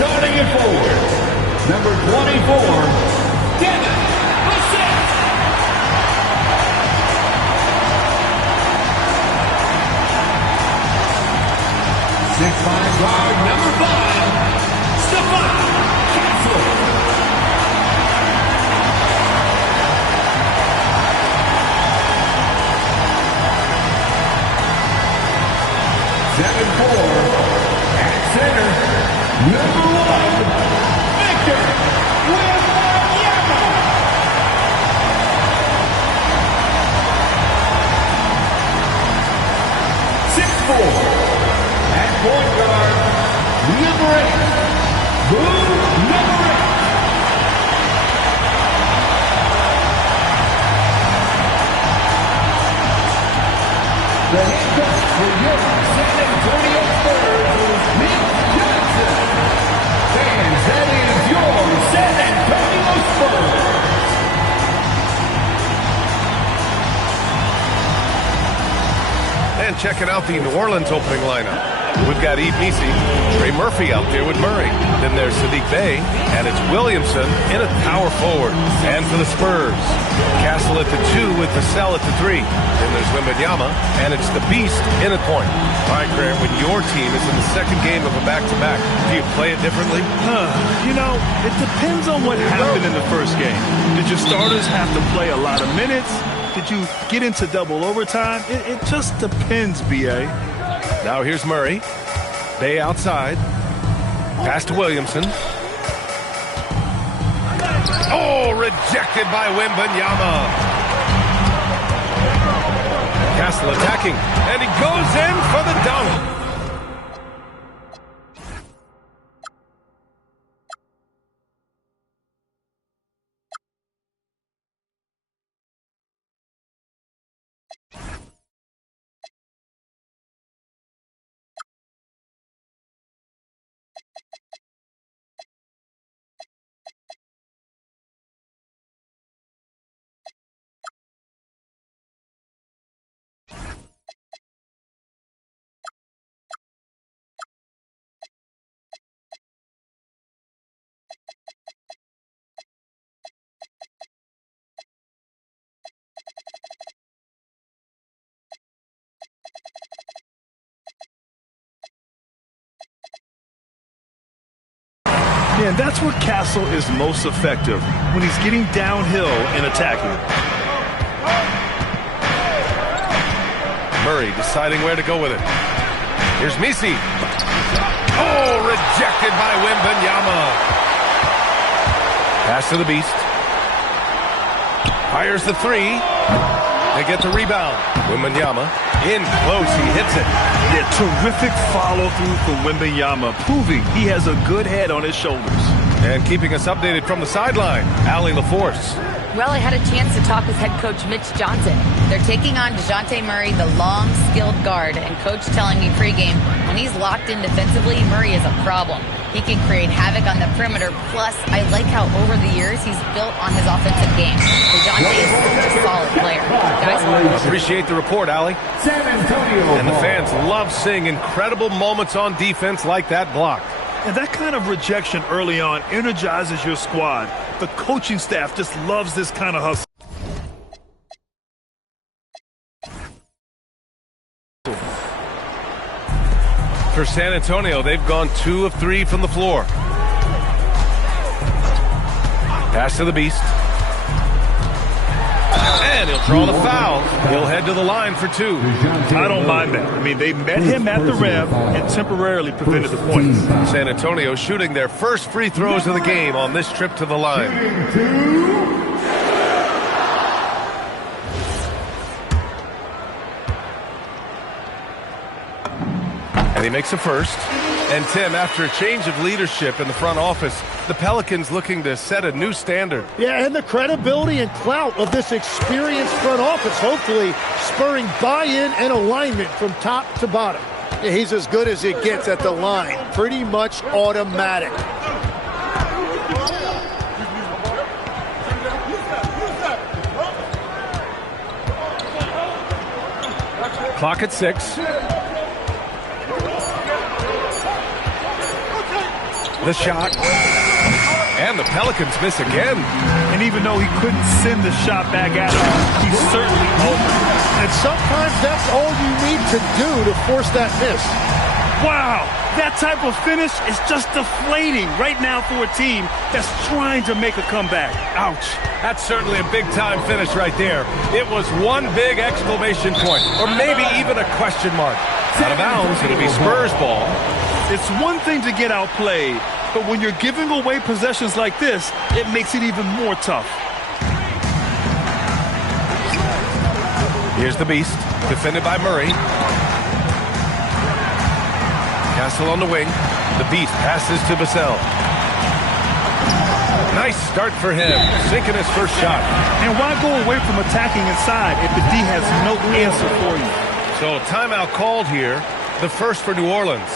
Starting it forward, number 24, Gametime. 6'5" guard, number 5, Castle. 7'4", at center, number 1, Victor Wembanyama. 6'4", at point guard, number 8, number 8. The head coach for your San Antonio Spurs is Nick Johnson. Fans, that is your San Antonio Spurs. And checking out the New Orleans opening lineup. We've got Yves Missi, Trey Murphy out there with Murray. Then there's Sadiq Bey, and it's Williamson in at power forward. And for the Spurs, Castle at the 2 with Vassell at the 3. Then there's Wembanyama, and it's the Beast in at point. All right, Grant, when your team is in the second game of a back-to-back, do you play it differently? You know, it depends on what happened in the first game. Did your starters have to play a lot of minutes? Did you get into double overtime? It just depends, B.A. Now here's Murray. Bey outside. Pass to Williamson. Oh, rejected by Wembanyama. Castle attacking, and he goes in for the dunk. Yeah, and that's where Castle is most effective, when he's getting downhill and attacking. Murray deciding where to go with it. Here's Missi. Oh, rejected by Wembanyama. Pass to the Beast. Fires the 3. They get the rebound. Wembanyama in close. He hits it. Yeah, terrific follow-through from Wembanyama, proving he has a good head on his shoulders. And keeping us updated from the sideline, Allie LaForce. Well, I had a chance to talk with head coach Mitch Johnson. They're taking on DeJounte Murray, the long, skilled guard, and coach telling me pregame, when he's locked in defensively, Murray is a problem. He can create havoc on the perimeter. Plus, I like how over the years he's built on his offensive game. DeJounte is such a solid player. Guys, appreciate the report, Allie. San Antonio. And the fans love seeing incredible moments on defense like that block. And that kind of rejection early on energizes your squad. The coaching staff just loves this kind of hustle. For San Antonio, they've gone 2 of 3 from the floor. Pass to the Beast. And he'll draw the foul. He'll head to the line for 2. I don't mind that. I mean, they met him at the rim and temporarily prevented the points. San Antonio shooting their first free throws of the game on this trip to the line. And he makes a first. And Tim, after a change of leadership in the front office, the Pelicans looking to set a new standard. Yeah, and the credibility and clout of this experienced front office, hopefully spurring buy-in and alignment from top to bottom. Yeah, he's as good as it gets at the line. Pretty much automatic. Clock at 6. The shot. And the Pelicans miss again. And even though he couldn't send the shot back at him, he certainly opened. And sometimes that's all you need to do to force that miss. Wow, that type of finish is just deflating right now for a team that's trying to make a comeback. Ouch. That's certainly a big-time finish right there. It was one big exclamation point, or maybe even a question mark. Out of bounds, it'll be Spurs ball. It's one thing to get outplayed, but when you're giving away possessions like this, it makes it even more tough. Here's the Beast, defended by Murray. Castle on the wing. The Beast passes to Vassell. Nice start for him, sinking his first shot. And why go away from attacking inside if the D has no answer for you? So timeout called here, the first for New Orleans.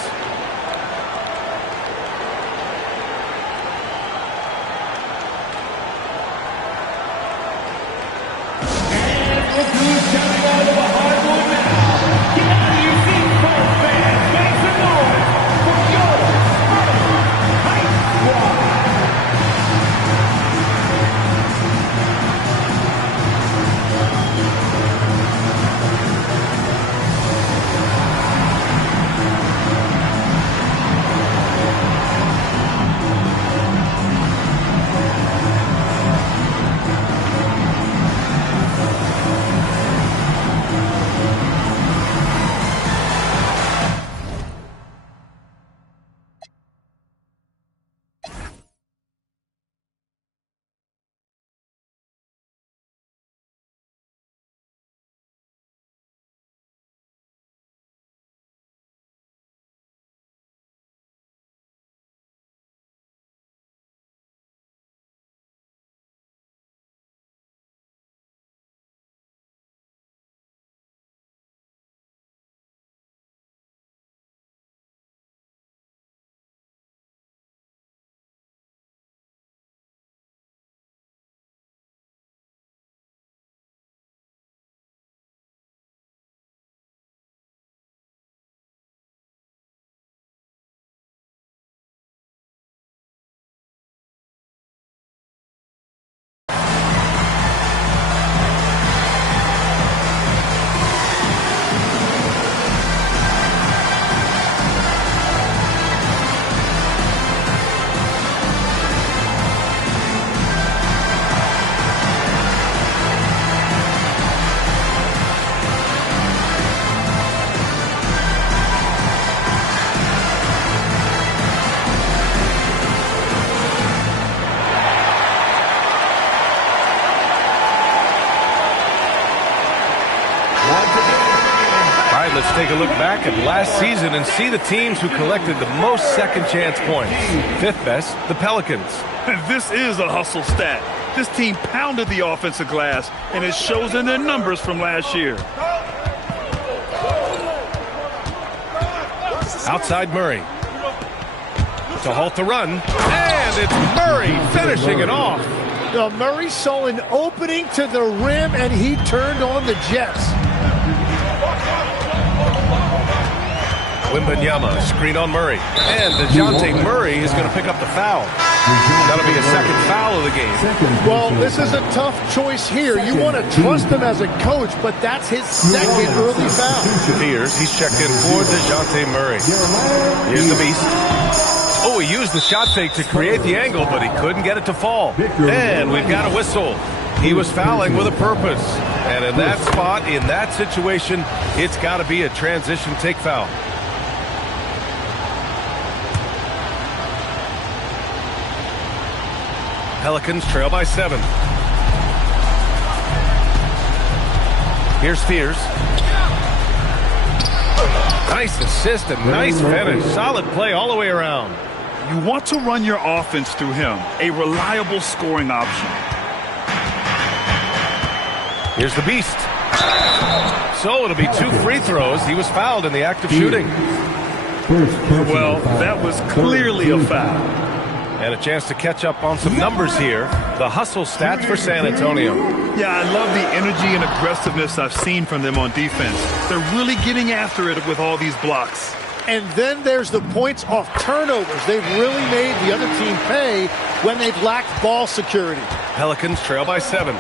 Let's take a look back at last season and see the teams who collected the most second chance points. Fifth best, the Pelicans. This is a hustle stat. This team pounded the offensive glass, and it shows in their numbers from last year. Outside Murray. To halt the run. And it's Murray finishing it off. Now, Murray saw an opening to the rim, and he turned on the Jets. Wembanyama, screen on Murray. And DeJounte Murray is going to pick up the foul. That'll be a second foul of the game. Well, this is a tough choice here. You want to trust him as a coach, but that's his second early foul. Here's, he's checked in for DeJounte Murray. Here's the Beast. Oh, he used the shot fake to create the angle, but he couldn't get it to fall. And we've got a whistle. He was fouling with a purpose. And in that spot, in that situation, it's got to be a transition take foul. Pelicans trail by 7. Here's Fears. Nice assist and nice finish. Solid play all the way around. You want to run your offense through him, a reliable scoring option. Here's the Beast. So it'll be 2 free throws. He was fouled in the act of shooting. Well, that was clearly a foul. And a chance to catch up on some numbers here. The hustle stats for San Antonio. Yeah, I love the energy and aggressiveness I've seen from them on defense. They're really getting after it with all these blocks. And then there's the points off turnovers. They've really made the other team pay when they've lacked ball security. Pelicans trail by 7.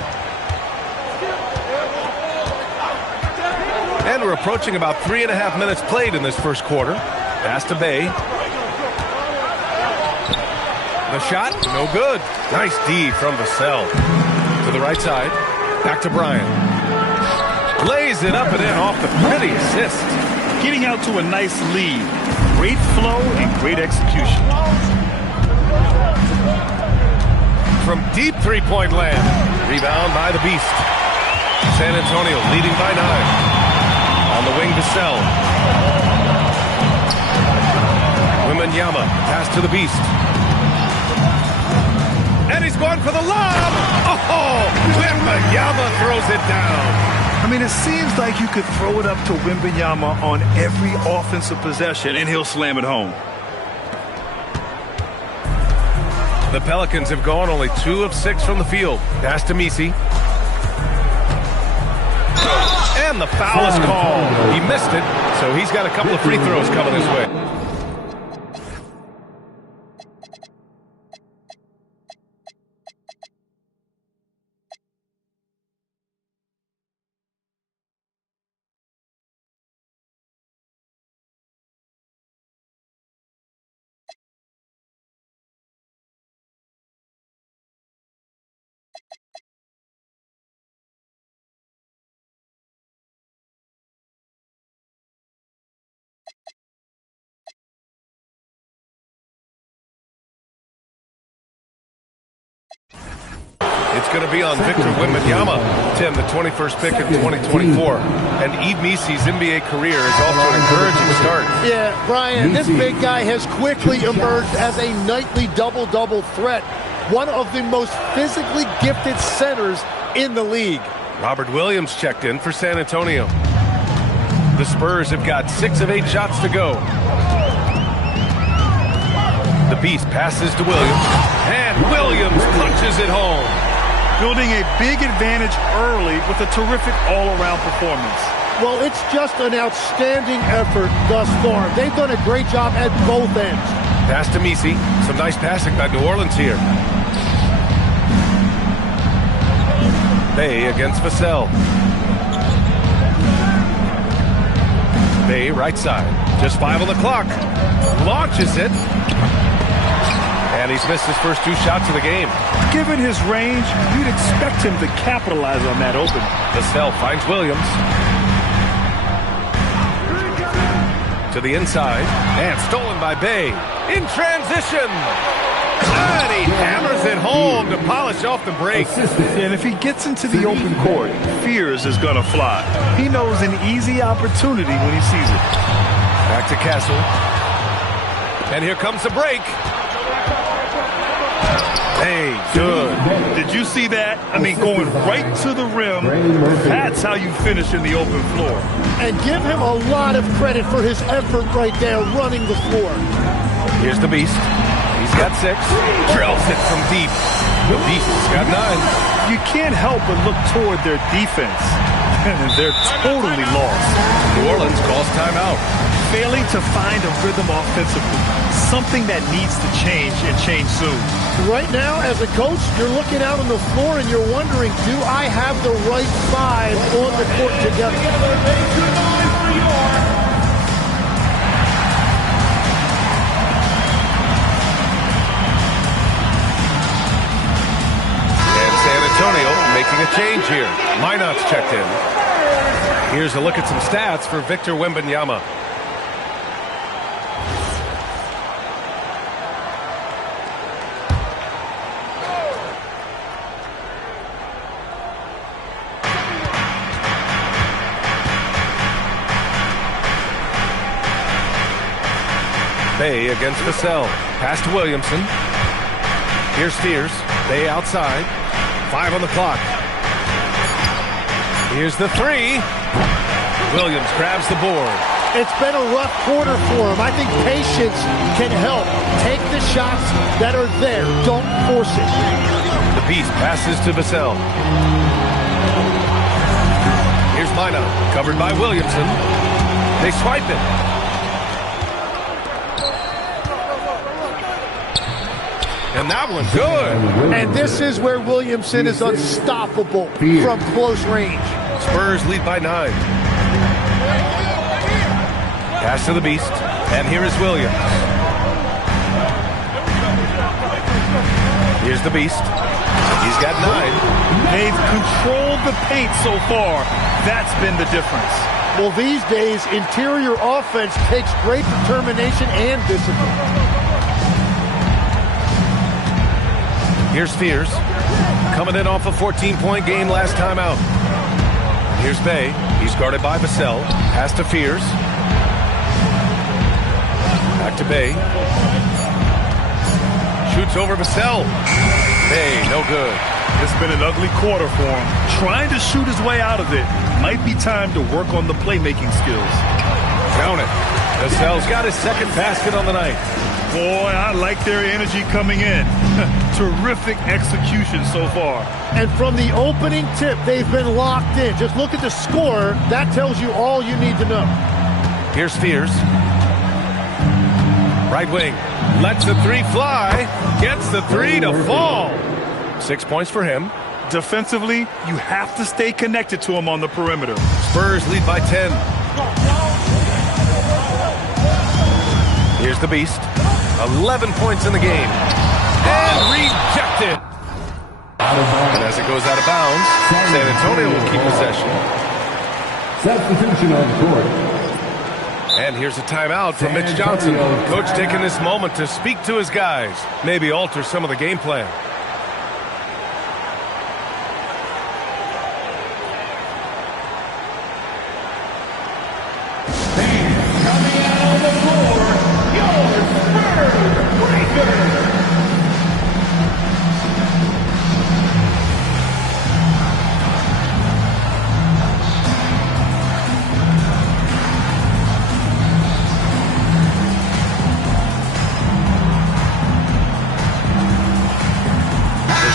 And we're approaching about 3.5 minutes played in this first quarter. Pass to Bay. The shot, no good. Nice D from Vassell. To the right side. Back to Bryant. Lays it up and in off the pretty assist. Getting out to a nice lead. Great flow and great execution. From deep three-point land. Rebound by the Beast. San Antonio leading by 9. On the wing, Vassell. Wembanyama, pass to the Beast. And he's going for the lob. Oh, Wembanyama throws it down. I mean, it seems like you could throw it up to Wembanyama on every offensive possession, and he'll slam it home. The Pelicans have gone only 2 of 6 from the field. Pass to Misi. And the foul is called. He missed it, so he's got a couple of free throws coming his way. It's going to be on Victor Wembanyama, Tim, the 21st pick in 2024. And Yves Misi's NBA career is off to an encouraging start. Yeah, Brian, this big guy has quickly emerged as a nightly double-double threat. One of the most physically gifted centers in the league. Robert Williams checked in for San Antonio. The Spurs have got 6 of 8 shots to go. The Beast passes to Williams. And Williams punches it home. Building a big advantage early with a terrific all-around performance. Well, it's just an outstanding effort thus far. They've done a great job at both ends. Pass to Misi. Some nice passing by New Orleans here. Bay against Vassell. Bay right side. Just 5 on the clock. Launches it. And he's missed his first 2 shots of the game. Given his range, you'd expect him to capitalize on that open. Vassell finds Williams. To the inside. And stolen by Bay. In transition. And he hammers it home to polish off the break. And if he gets into the open court, Fears is going to fly. He knows an easy opportunity when he sees it. Back to Castle. And here comes the break. Hey, good. Did you see that? I mean, going right to the rim. That's how you finish in the open floor. And give him a lot of credit for his effort right there running the floor. Here's the Beast. He's got 6. Drills it from deep. The Beast has got 9. You can't help but look toward their defense. They're totally lost. New Orleans calls timeout. Failing to find a rhythm offensively. Something that needs to change and change soon. Right now, as a coach, you're looking out on the floor and you're wondering, do I have the right 5 on the court together? And San Antonio making a change here. Minot's checked in. Here's a look at some stats for Victor Wembanyama. Bay against Vassell. Pass to Williamson. Here's Fears. Bay outside. 5 on the clock. Here's the 3. Williams grabs the board. It's been a rough quarter for him. I think patience can help. Take the shots that are there. Don't force it. The Beast passes to Vassell. Here's Mina, covered by Williamson. They swipe it. And that one's good. And this is where Williamson is unstoppable from close range. Spurs lead by 9. Pass to the Beast. And here is Williams. Here's the Beast. He's got 9. They've controlled the paint so far. That's been the difference. Well, these days, interior offense takes great determination and discipline. Here's Fears, coming in off a 14-point game last time out. Here's Bay. He's guarded by Vassell. Pass to Fears. Back to Bay. Shoots over Vassell. Bay, no good. It's been an ugly quarter for him. Trying to shoot his way out of it. Might be time to work on the playmaking skills. Count it. Vassell's got his second basket on the night. Boy, I like their energy coming in. Terrific execution so far. And from the opening tip, they've been locked in. Just look at the score. That tells you all you need to know. Here's Fears. Right wing. Lets the 3 fly. Gets the 3 to fall. 6 points for him. Defensively, you have to stay connected to him on the perimeter. Spurs lead by 10. Here's the Beast. 11 points in the game. And rejected. And as it goes out of bounds, San Antonio will keep possession. Substitution on the court. And here's a timeout from Mitch Johnson. Coach taking this moment to speak to his guys. Maybe alter some of the game plan. Coming out on the floor, your Spurs breaker.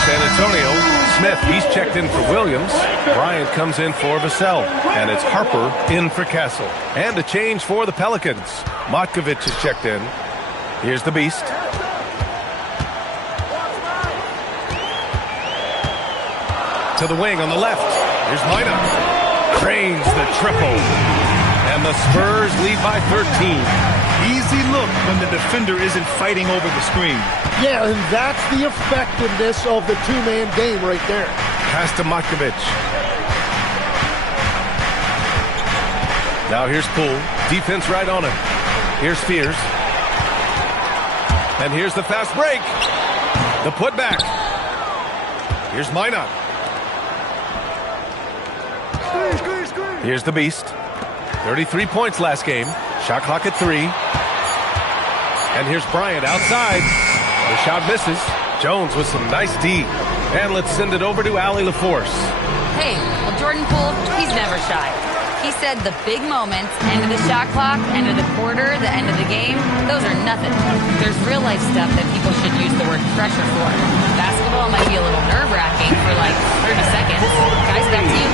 San Antonio, Smith, he's checked in for Williams. Bryant comes in for Vassell. And it's Harper in for Castle. And a change for the Pelicans. Matkovich is checked in. Here's the Beast. To the wing on the left. Here's Mina. Cranes the triple. And the Spurs lead by 13. Easy look when the defender isn't fighting over the screen. Yeah, and that's the effectiveness of the two-man game right there. Pass to Matkovich. Now here's Poole. Defense right on him. Here's Fears. And here's the fast break. The putback. Here's Minot. Here's the Beast. 33 points last game. Shot clock at 3. And here's Bryant outside. The shot misses. Jones with some nice D. And let's send it over to Allie LaForce. Hey, well, Jordan Poole, he's never shy. He said the big moments, end of the shot clock, end of the quarter, the end of the game, those are nothing. There's real life stuff that people should use the word pressure for. Basketball might be a little nerve-wracking for like 30 seconds. Guys, back to you.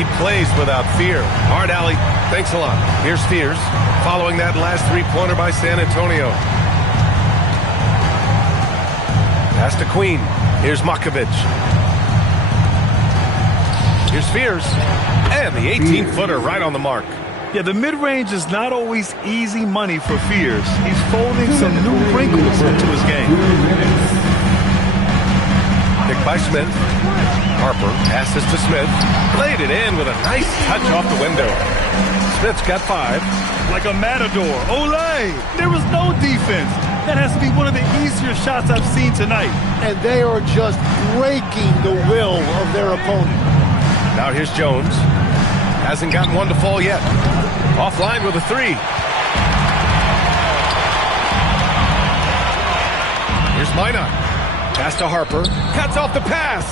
He plays without fear. All right, Allie, thanks a lot. Here's Fears, following that last three-pointer by San Antonio. Pass to Queen. Here's Matkovich. Here's Fears. And the 18-footer right on the mark. Yeah, the mid-range is not always easy money for Fears. He's folding some new wrinkles into his game. Picked by Smith. Harper passes to Smith. Played it in with a nice touch off the window. Smith's got 5. Like a matador. Olay! There was no defense. That has to be one of the easier shots I've seen tonight. And they are just breaking the will of their opponent. Now here's Jones. Hasn't gotten one to fall yet. Offline with a 3. Here's Minot. Pass to Harper. Cuts off the pass.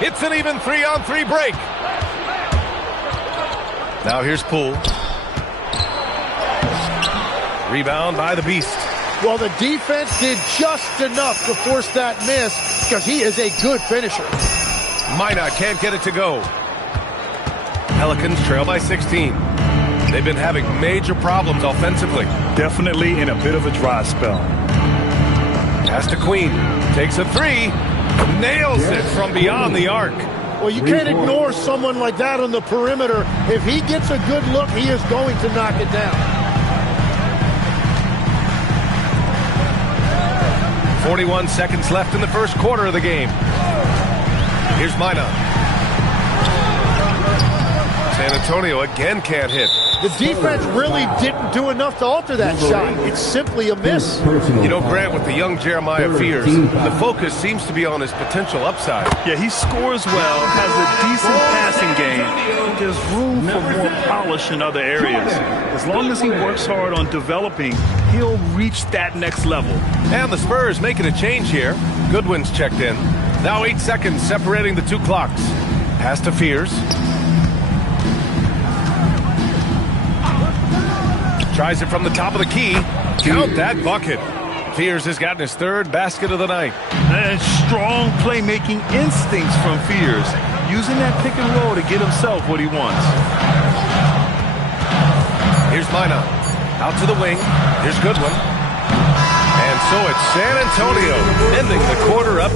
It's an even 3-on-3 break. Now here's Poole. Rebound by the Beast. Well, the defense did just enough to force that miss because he is a good finisher. Mina can't get it to go. Pelicans trail by 16. They've been having major problems offensively. Definitely in a bit of a dry spell. Pass to Queen. Takes a three. Nails it from beyond the arc. Well, you can't ignore someone like that on the perimeter. If he gets a good look, he is going to knock it down. 41 seconds left in the first quarter of the game. Here's Mina. San Antonio again can't hit. The defense really didn't do enough to alter that shot. It's simply a miss. You know, Grant, with the young Jeremiah Fears, the focus seems to be on his potential upside. Yeah, he scores well, has a decent passing game, but there's room for more polish in other areas. As long as he works hard on developing, he'll reach that next level. And the Spurs making a change here. Goodwin's checked in. Now 8 seconds separating the two clocks. Pass to Fears. Tries it from the top of the key. Count that bucket. Fears has gotten his third basket of the night. And strong playmaking instincts from Fears, using that pick and roll to get himself what he wants. Here's Mina. Out to the wing. Here's Goodwin. And so it's San Antonio ending the quarter up.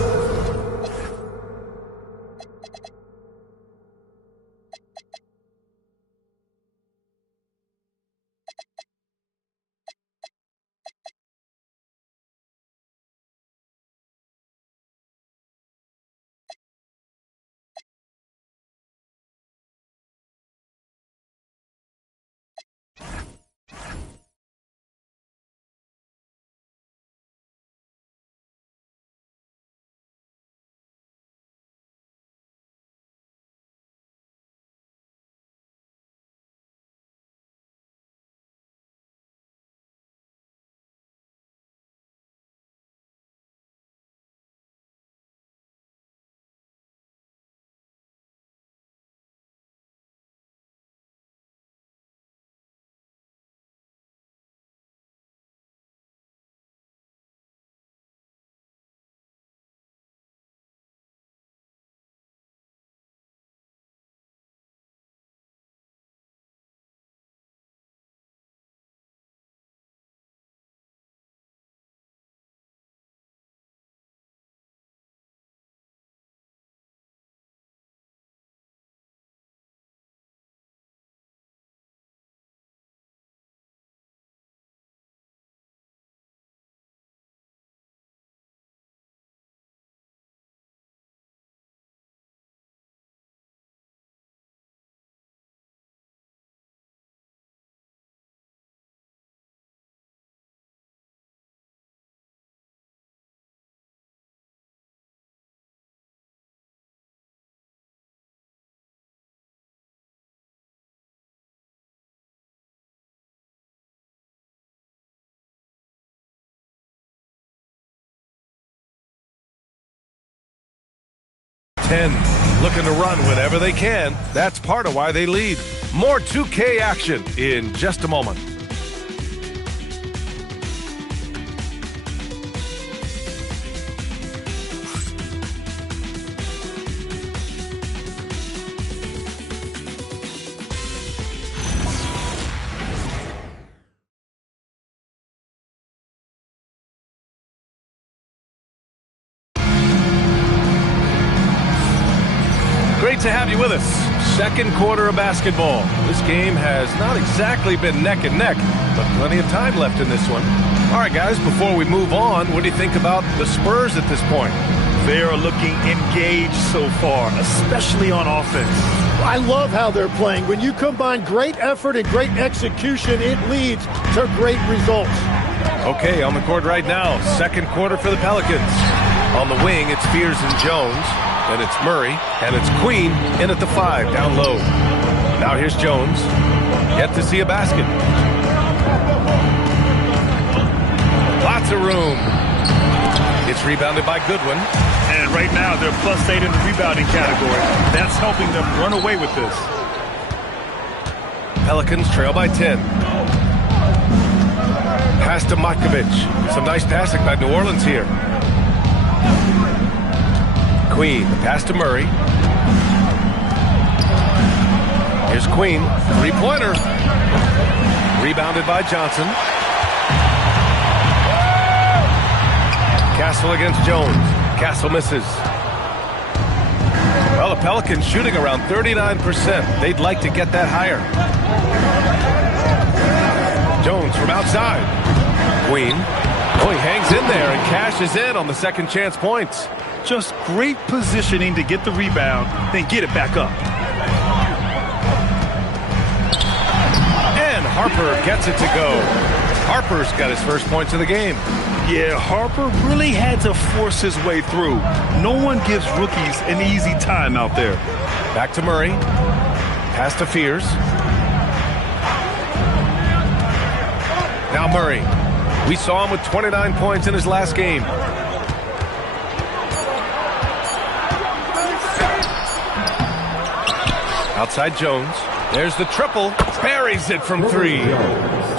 Looking to run whenever they can. That's part of why they lead. More 2K action in just a moment. Great to have you with us. Second quarter of basketball. This game has not exactly been neck and neck, but plenty of time left in this one. All right, guys, before we move on, what do you think about the Spurs at this point? They are looking engaged so far, especially on offense. I love how they're playing. When you combine great effort and great execution, it leads to great results. Okay, on the court right now, second quarter for the Pelicans. On the wing, it's Fears and Jones. Then it's Murray, and it's Queen in at the 5, down low. Now here's Jones. Yet to see a basket. Lots of room. It's rebounded by Goodwin. And right now, they're +8 in the rebounding category. That's helping them run away with this. Pelicans trail by 10. Pass to Matkovic. Some nice passing by New Orleans here. Queen, pass to Murray. Here's Queen, three-pointer. Rebounded by Johnson. Castle against Jones. Castle misses. Well, the Pelicans shooting around 39%. They'd like to get that higher. Jones from outside. Queen. Oh, he hangs in there and cashes in on the second chance points. Just great positioning to get the rebound, then get it back up. And Harper gets it to go. Harper's got his first points of the game. Yeah, Harper really had to force his way through. No one gives rookies an easy time out there. Back to Murray. Pass to Fears. Now Murray. We saw him with 29 points in his last game. Outside Jones. There's the triple. Buries it from three.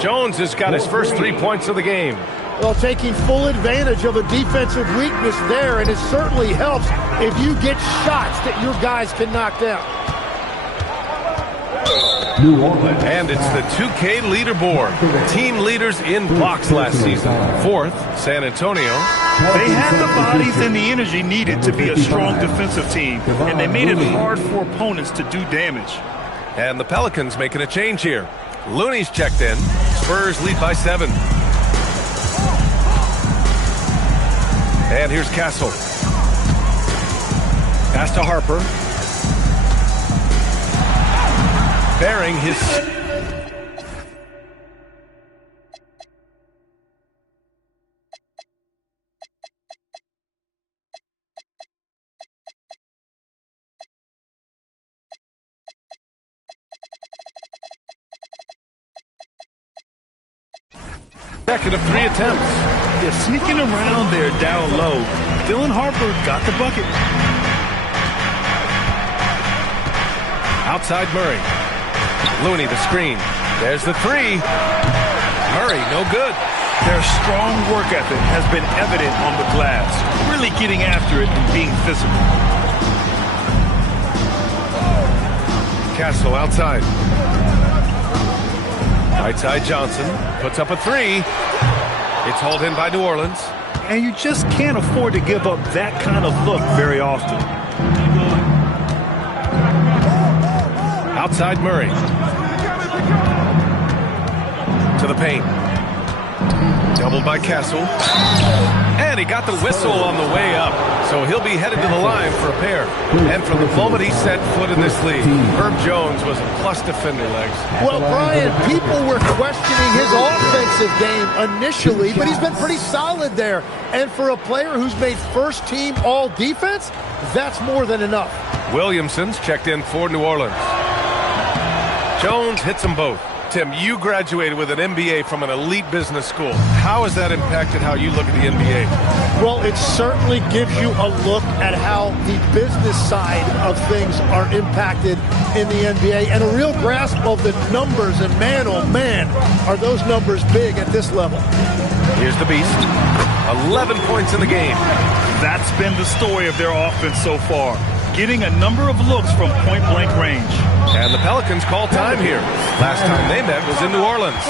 Jones has got his first 3 points of the game. Well, taking full advantage of a defensive weakness there, and it certainly helps if you get shots that your guys can knock down. And it's the 2K leaderboard. Team leaders in blocks last season. Fourth, San Antonio. They had the bodies and the energy needed to be a strong defensive team, and they made it hard for opponents to do damage. And the Pelicans making a change here. Looney's checked in. Spurs lead by 7. And here's Castle. Pass to Harper. Bearing his... Second of 3 attempts. They're sneaking around there down low. Dylan Harper got the bucket. Outside Murray. Looney the screen. There's the 3. Murray no good. Their strong work ethic has been evident on the glass. Really getting after it and being physical. Castle outside. Right side Johnson puts up a 3. It's hauled in by New Orleans. And you just can't afford to give up that kind of look very often. Outside Murray. To the paint. Doubled by Castle. And he got the whistle on the way up. So he'll be headed to the line for a pair. And from the moment he set foot in this league, Herb Jones was a plus defender, Legs. Well, Brian, people were questioning his offensive game initially, but he's been pretty solid there. And for a player who's made first team all defense, that's more than enough. Williamson's checked in for New Orleans. Jones hits them both. Tim, you graduated with an MBA from an elite business school. How has that impacted how you look at the NBA? Well, it certainly gives you a look at how the business side of things are impacted in the NBA and a real grasp of the numbers. And man, oh man, are those numbers big at this level. Here's the Beast. 11 points in the game. That's been the story of their offense so far. Getting a number of looks from point-blank range. And the Pelicans call time here. Last time they met was in New Orleans.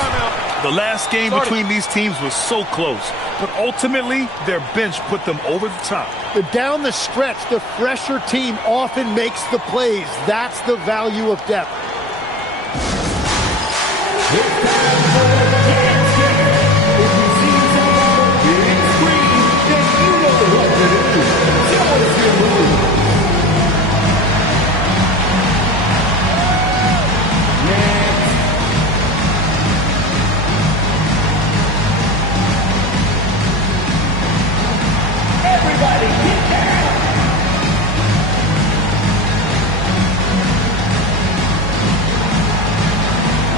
The last game between these teams was so close, but ultimately their bench put them over the top. But down the stretch, the fresher team often makes the plays. That's the value of depth. Everybody get down!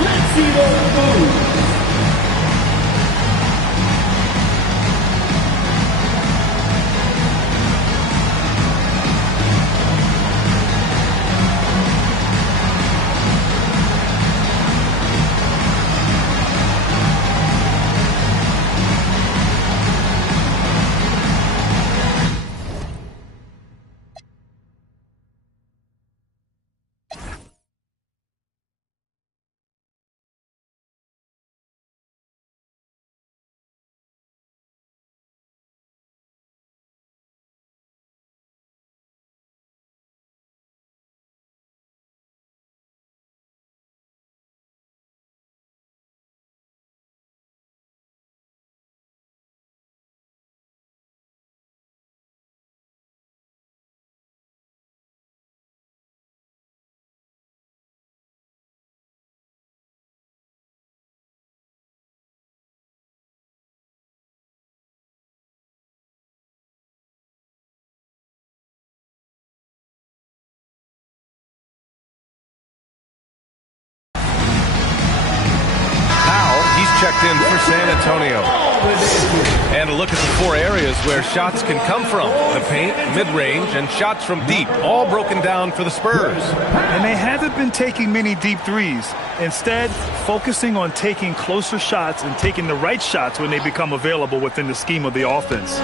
Let's see those moves! checked in for San Antonio. And a look at the 4 areas where shots can come from. The paint, mid-range, and shots from deep, all broken down for the Spurs. And they haven't been taking many deep threes. Instead, focusing on taking closer shots and taking the right shots when they become available within the scheme of the offense.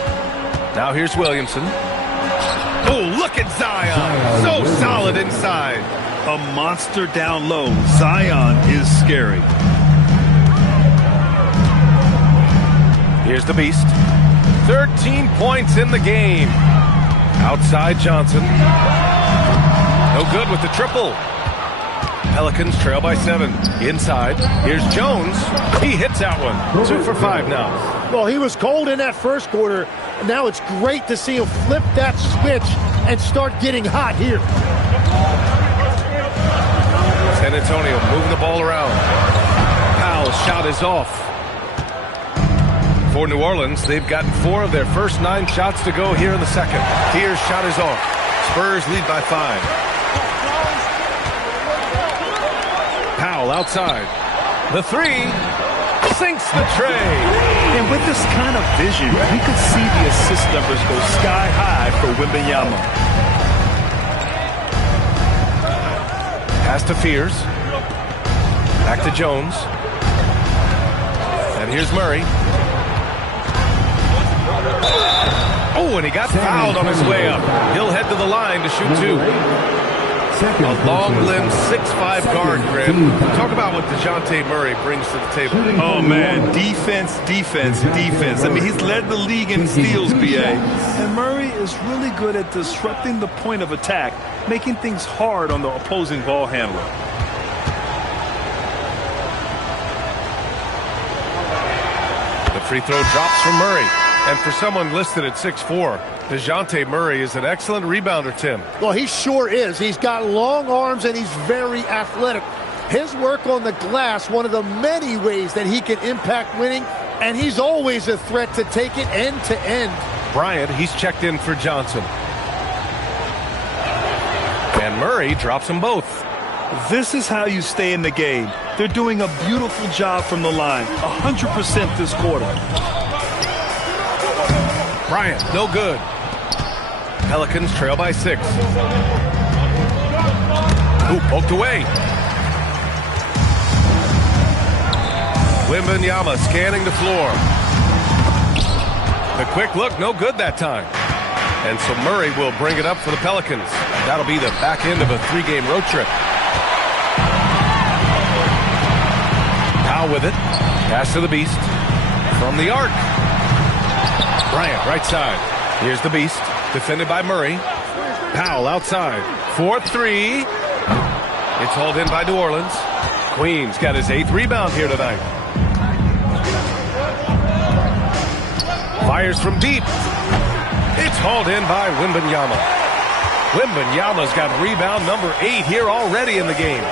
Now here's Williamson. Oh, look at Zion. So solid inside. A monster down low. Zion is scary. Here's the beast. 13 points in the game. Outside Johnson. No good with the triple. Pelicans trail by 7. Inside. Here's Jones. He hits that one. 2 for 5 now. Well, he was cold in that first quarter. Now it's great to see him flip that switch and start getting hot here. San Antonio moving the ball around. Powell's shot is off. For New Orleans, they've gotten 4 of their first 9 shots to go here in the second. Here's shot is off. Spurs lead by 5. Powell outside. The 3 sinks the tray. And with this kind of vision, we could see the assist numbers go sky high for Wembanyama. Pass to Fears. Back to Jones. And here's Murray. Oh, and he got fouled on his way up. He'll head to the line to shoot 2. A long-limbed 6'5" guard, Graham. Talk about what DeJounte Murray brings to the table. Oh, man, defense, defense, defense. I mean, he's led the league in steals, B.A. And Murray is really good at disrupting the point of attack, making things hard on the opposing ball handler. The free throw drops from Murray. And for someone listed at 6'4", DeJounte Murray is an excellent rebounder, Tim. Well, he sure is. He's got long arms and he's very athletic. His work on the glass, one of the many ways that he can impact winning, and he's always a threat to take it end to end. Bryant, he's checked in for Johnson. And Murray drops them both. This is how you stay in the game. They're doing a beautiful job from the line, 100% this quarter. Bryant, no good. Pelicans trail by 6. Ooh, poked away. Wembanyama scanning the floor. The quick look, no good that time. And so Murray will bring it up for the Pelicans. That'll be the back end of a 3-game road trip. Powell with it. Pass to the beast. From the arc. Bryant, right side. Here's the beast. Defended by Murray. Powell outside. 4-3. It's hauled in by New Orleans. Queens got his 8th rebound here tonight. Fires from deep. It's hauled in by Wembanyama. Wembanyama's got rebound number 8 here already in the game.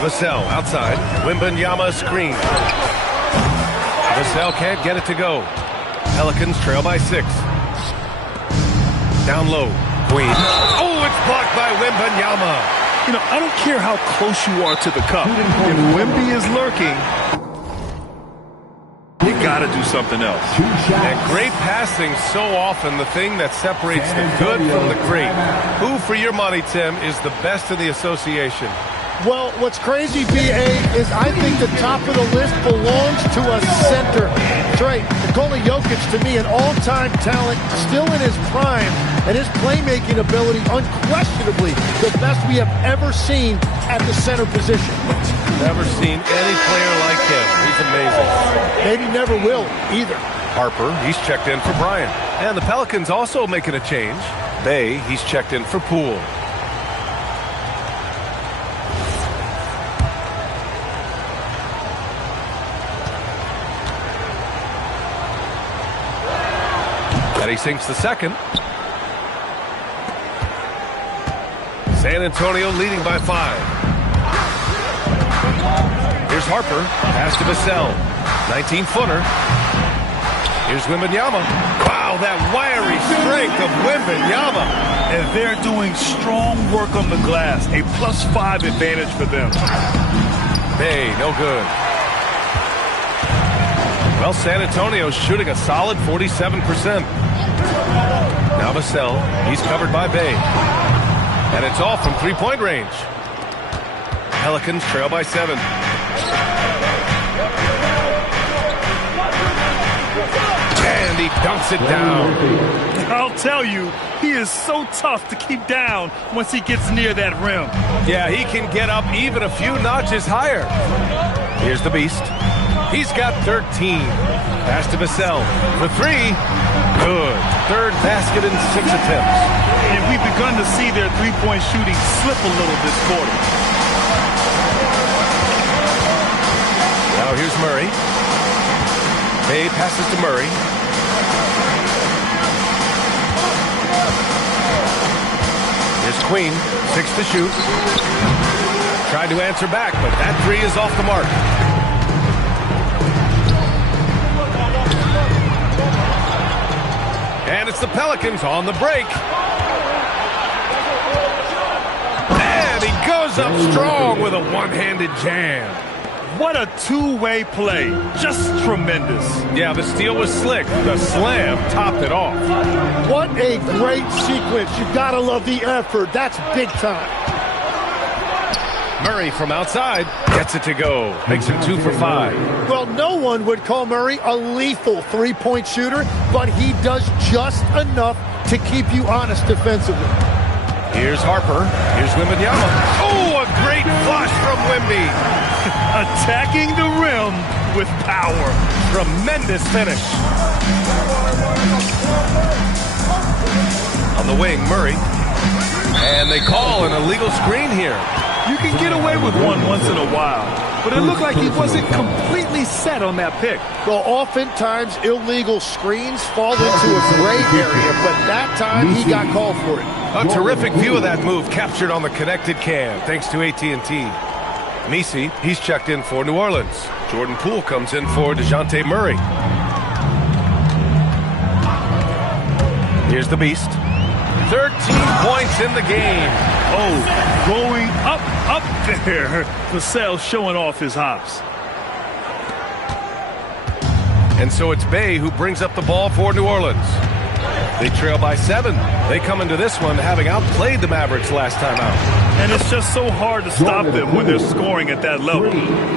Vassell outside. Wembanyama screen. Vassell can't get it to go. Pelicans trail by 6. Down low. Queen. Oh, it's blocked by Wembanyama. You know, I don't care how close you are to the cup. If Wemby is lurking, you got to do something else. And great passing, so often the thing that separates the good from the great. Who, for your money, Tim, is the best in the association? Well, what's crazy, B.A., is I think the top of the list belongs to a center. That's right. Nikola Jokic, to me, an all-time talent, still in his prime, and his playmaking ability, unquestionably, the best we have ever seen at the center position. Never seen any player like him. He's amazing. Maybe never will, either. Harper, he's checked in for Bryant. And the Pelicans also making a change. Bay, he's checked in for Poole. And he sinks the second. San Antonio leading by 5. Here's Harper. Pass to Vassell. 19-footer. Here's Wembanyama. Wow, that wiry strength of Wembanyama. And they're doing strong work on the glass. A +5 advantage for them. Bay, no good. Well, San Antonio's shooting a solid 47%. Now Vassell, he's covered by Bay. And it's off from three-point range. Pelicans trail by 7. And he dunks it down. I'll tell you, he is so tough to keep down once he gets near that rim. Yeah, he can get up even a few notches higher. Here's the Beast. He's got 13. Pass to Vassell for 3. Good. Third basket in 6 attempts. And we've begun to see their three-point shooting slip a little this quarter. Now here's Murray. Bay passes to Murray. Here's Queen, 6 to shoot. Tried to answer back, but that 3 is off the mark. And it's the Pelicans on the break. And he goes up strong with a one-handed jam. What a two-way play. Just tremendous. Yeah, the steal was slick. The slam topped it off. What a great sequence. You've got to love the effort. That's big time. Murray from outside gets it to go. Makes him 2 for 5. Well, no one would call Murray a lethal three-point shooter, but he does just enough to keep you honest defensively. Here's Harper. Here's Wembanyama. Oh, a great flush from Wemby. Attacking the rim with power. Tremendous finish. On the wing, Murray. And they call an illegal screen here. You can get away with one once in a while, but it looked like he wasn't completely set on that pick. Well, oftentimes illegal screens fall into a gray area, but that time he got called for it. A terrific view of that move captured on the connected cam, thanks to AT&T. Messi, he's checked in for New Orleans. Jordan Poole comes in for DeJounte Murray. Here's the Beast. 13 points in the game. Oh, going up there. Vassell showing off his hops. And so it's Bay who brings up the ball for New Orleans. They trail by 7. They come into this one having outplayed the Mavericks last time out. And it's just so hard to stop them when they're scoring at that level.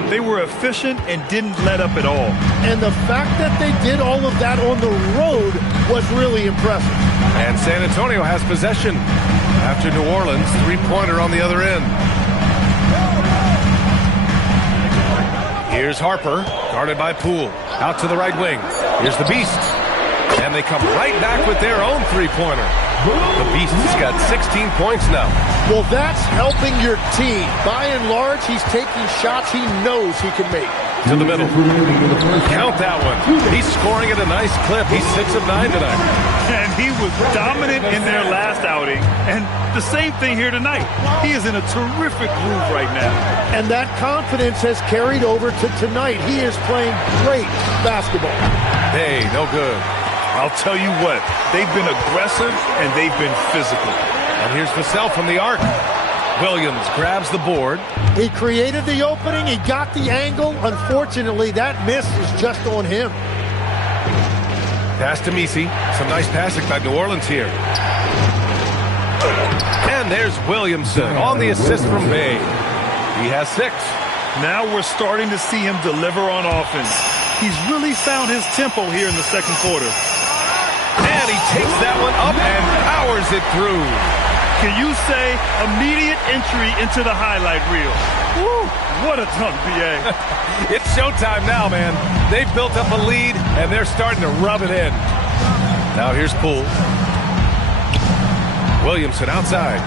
They were efficient and didn't let up at all. And the fact that they did all of that on the road was really impressive. And San Antonio has possession after New Orleans, three-pointer on the other end. Here's Harper, guarded by Poole. Out to the right wing. Here's the Beast. And they come right back with their own three-pointer. The Beast has got 16 points now. Well, that's helping your team. By and large, he's taking shots he knows he can make. To the middle. Count that one. He's scoring at a nice clip. He's 6 of 9 tonight. And he was dominant in their last outing. And the same thing here tonight. He is in a terrific groove right now. And that confidence has carried over to tonight. He is playing great basketball. Hey, no good. I'll tell you what, they've been aggressive and they've been physical. And here's Vassell from the arc. Williams grabs the board. He created the opening. He got the angle. Unfortunately, that miss is just on him. Pass to Messi. Some nice passing by New Orleans here. And there's Williamson on the assist from Bay. He has 6. Now we're starting to see him deliver on offense. He's really found his tempo here in the second quarter. And he takes that one up and powers it through. Can you say immediate entry into the highlight reel? Woo, what a dunk, B.A. It's showtime now, man. They've built up a lead, and they're starting to rub it in. Now here's Poole. Williamson outside.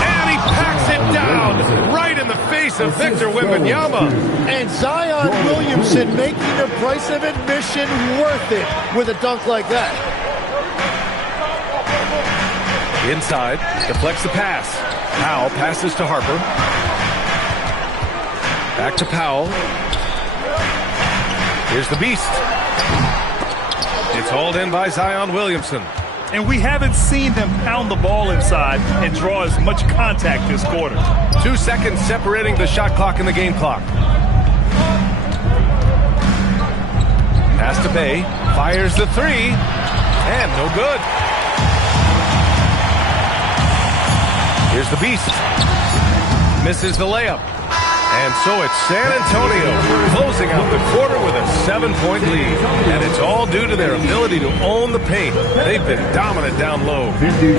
And he packs it down right in the face of Victor Wembanyama. And Zion Williamson making the price of admission worth it with a dunk like that. Inside, deflects the pass. Powell passes to Harper. Back to Powell. Here's the Beast. It's hauled in by Zion Williamson. and we haven't seen them pound the ball inside and draw as much contact this quarter. 2 seconds separating the shot clock and the game clock. Pass to Bay, fires the three, and no good. Here's the Beast. Misses the layup. And so it's San Antonio closing out the quarter with a 7-point lead. And it's all due to their ability to own the paint. They've been dominant down low.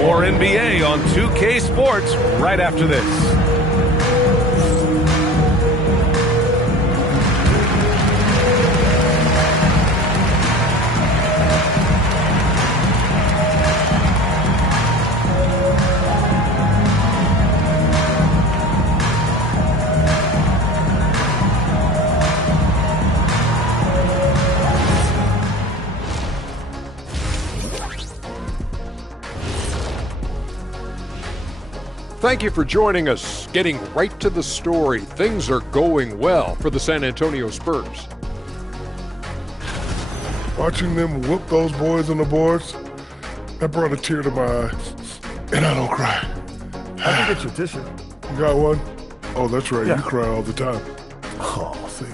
More NBA on 2K Sports right after this. Thank you for joining us. Getting right to the story, things are going well for the San Antonio Spurs. Watching them whoop those boys on the boards, that brought a tear to my eye. And I don't cry. I can get your tissue. You got one? Oh, that's right. Yeah. You cry all the time. Oh, see.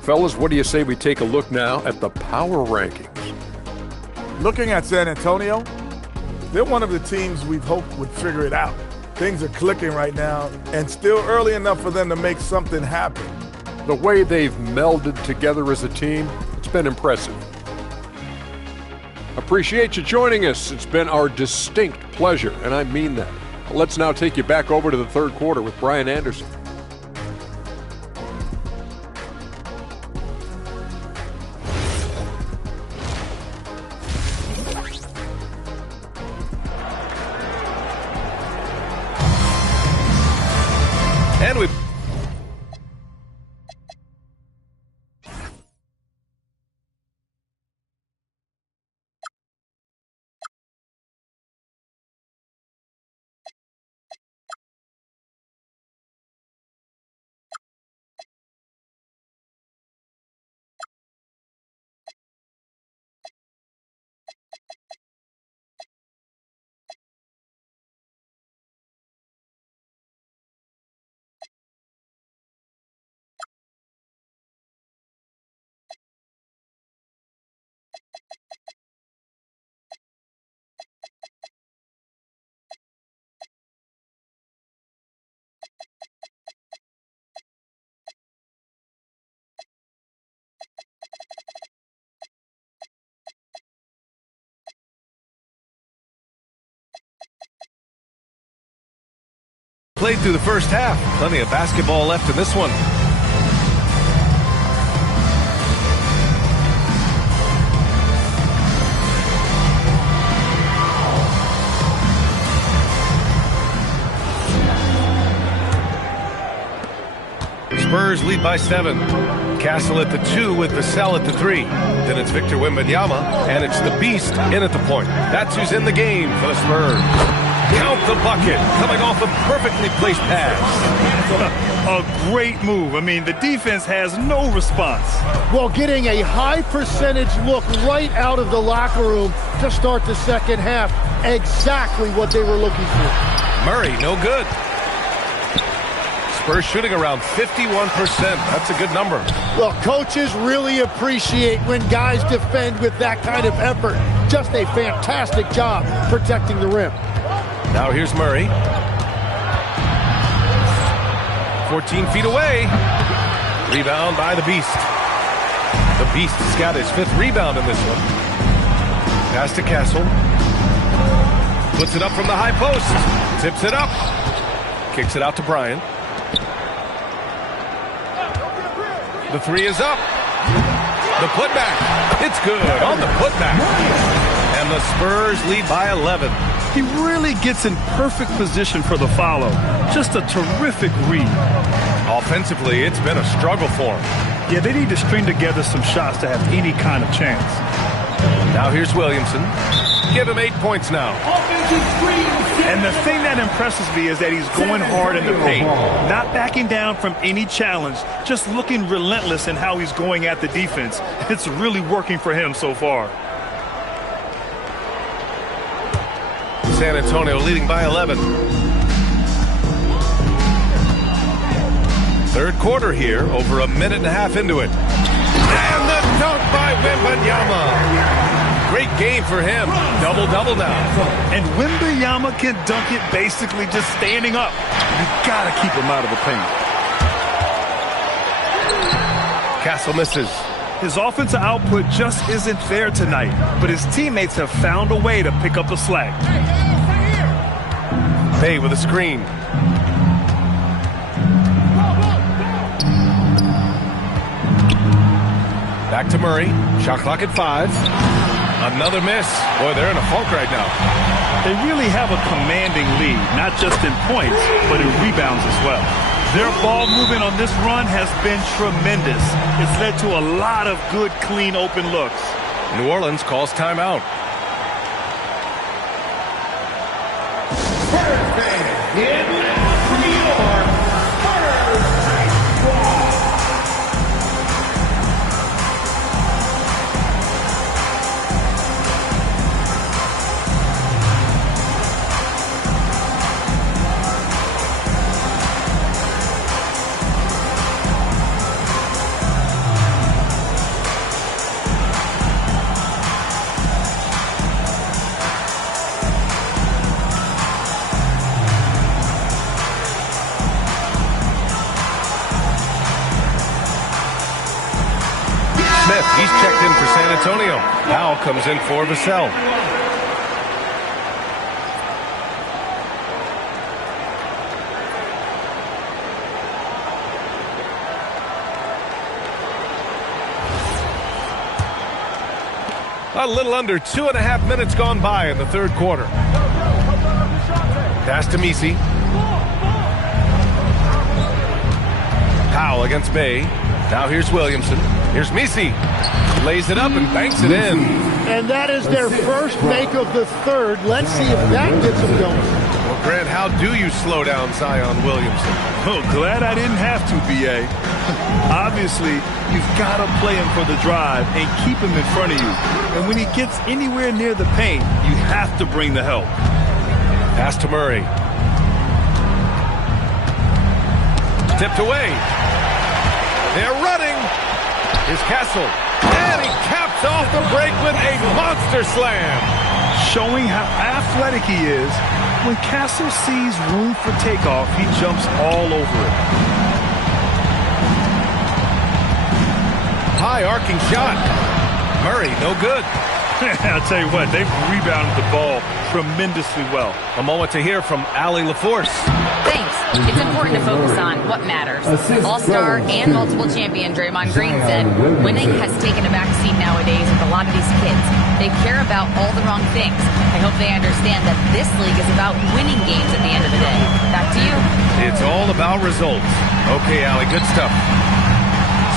Fellas, what do you say we take a look now at the power rankings? Looking at San Antonio, they're one of the teams we've hoped would figure it out. Things are clicking right now, and still early enough for them to make something happen. The way they've melded together as a team, it's been impressive. Appreciate you joining us. It's been our distinct pleasure, and I mean that. Let's now take you back over to the third quarter with Brian Anderson. And we played through the first half. Plenty of basketball left in this one. Spurs lead by 7. Castle at the 2 with the Cell at the 3. Then it's Victor Wembanyama, and it's the Beast in at the point. That's who's in the game for the Spurs. Count the bucket, coming off a perfectly placed pass. A great move. I mean, the defense has no response. Well, getting a high percentage look right out of the locker room to start the second half. Exactly what they were looking for. Murray, no good. Spurs shooting around 51%. That's a good number. Well, coaches really appreciate when guys defend with that kind of effort. Just a fantastic job protecting the rim. Now here's Murray. 14 feet away. Rebound by the Beast. The Beast's got his 5th rebound in this one. Pass to Castle. Puts it up from the high post. Tips it up. Kicks it out to Bryant. The 3 is up. The putback. It's good on the putback. And the Spurs lead by 11. He really gets in perfect position for the follow. Just a terrific read. Offensively, it's been a struggle for him. Yeah, they need to string together some shots to have any kind of chance. Now here's Williamson. Give him 8 points now. And the thing that impresses me is that he's going hard in the paint, not backing down from any challenge, just looking relentless in how he's going at the defense. It's really working for him so far. San Antonio leading by 11. Third quarter here, over a minute and a half into it. And the dunk by Wembanyama. Great game for him. Double-double now. And Wembanyama can dunk it basically just standing up. You got to keep him out of the paint. Castle misses. His offensive output just isn't there tonight, but his teammates have found a way to pick up the slack. Bay with a screen. Back to Murray. Shot clock at 5. Another miss. Boy, they're in a funk right now. They really have a commanding lead, not just in points, but in rebounds as well. Their ball movement on this run has been tremendous. It's led to a lot of good, clean, open looks. New Orleans calls timeout. He's checked in for San Antonio. Powell comes in for Vassell. A little under 2.5 minutes gone by in the third quarter. Pass to Messi. Powell against Bay. Now here's Williamson. Here's Messi. Lays it up and banks it in. And that is their first make of the third. Let's see if that gets them going. Well, Grant, how do you slow down Zion Williamson? Oh, glad I didn't have to, B.A. Obviously, you've got to play him for the drive and keep him in front of you. And when he gets anywhere near the paint, you have to bring the help. Pass to Murray. Tipped away. They're running. Here's Castle. And he caps off the break with a monster slam. Showing how athletic he is. When Castle sees room for takeoff, he jumps all over it. High arcing shot. Murray, no good. I'll tell you what, they've rebounded the ball tremendously well. A moment to hear from Allie LaForce. Thanks. It's important to focus on what matters. All-star and multiple champion Draymond Green said winning has taken a backseat nowadays with a lot of these kids. They care about all the wrong things. I hope they understand that this league is about winning games at the end of the day. Back to you. It's all about results. Okay, Allie, good stuff.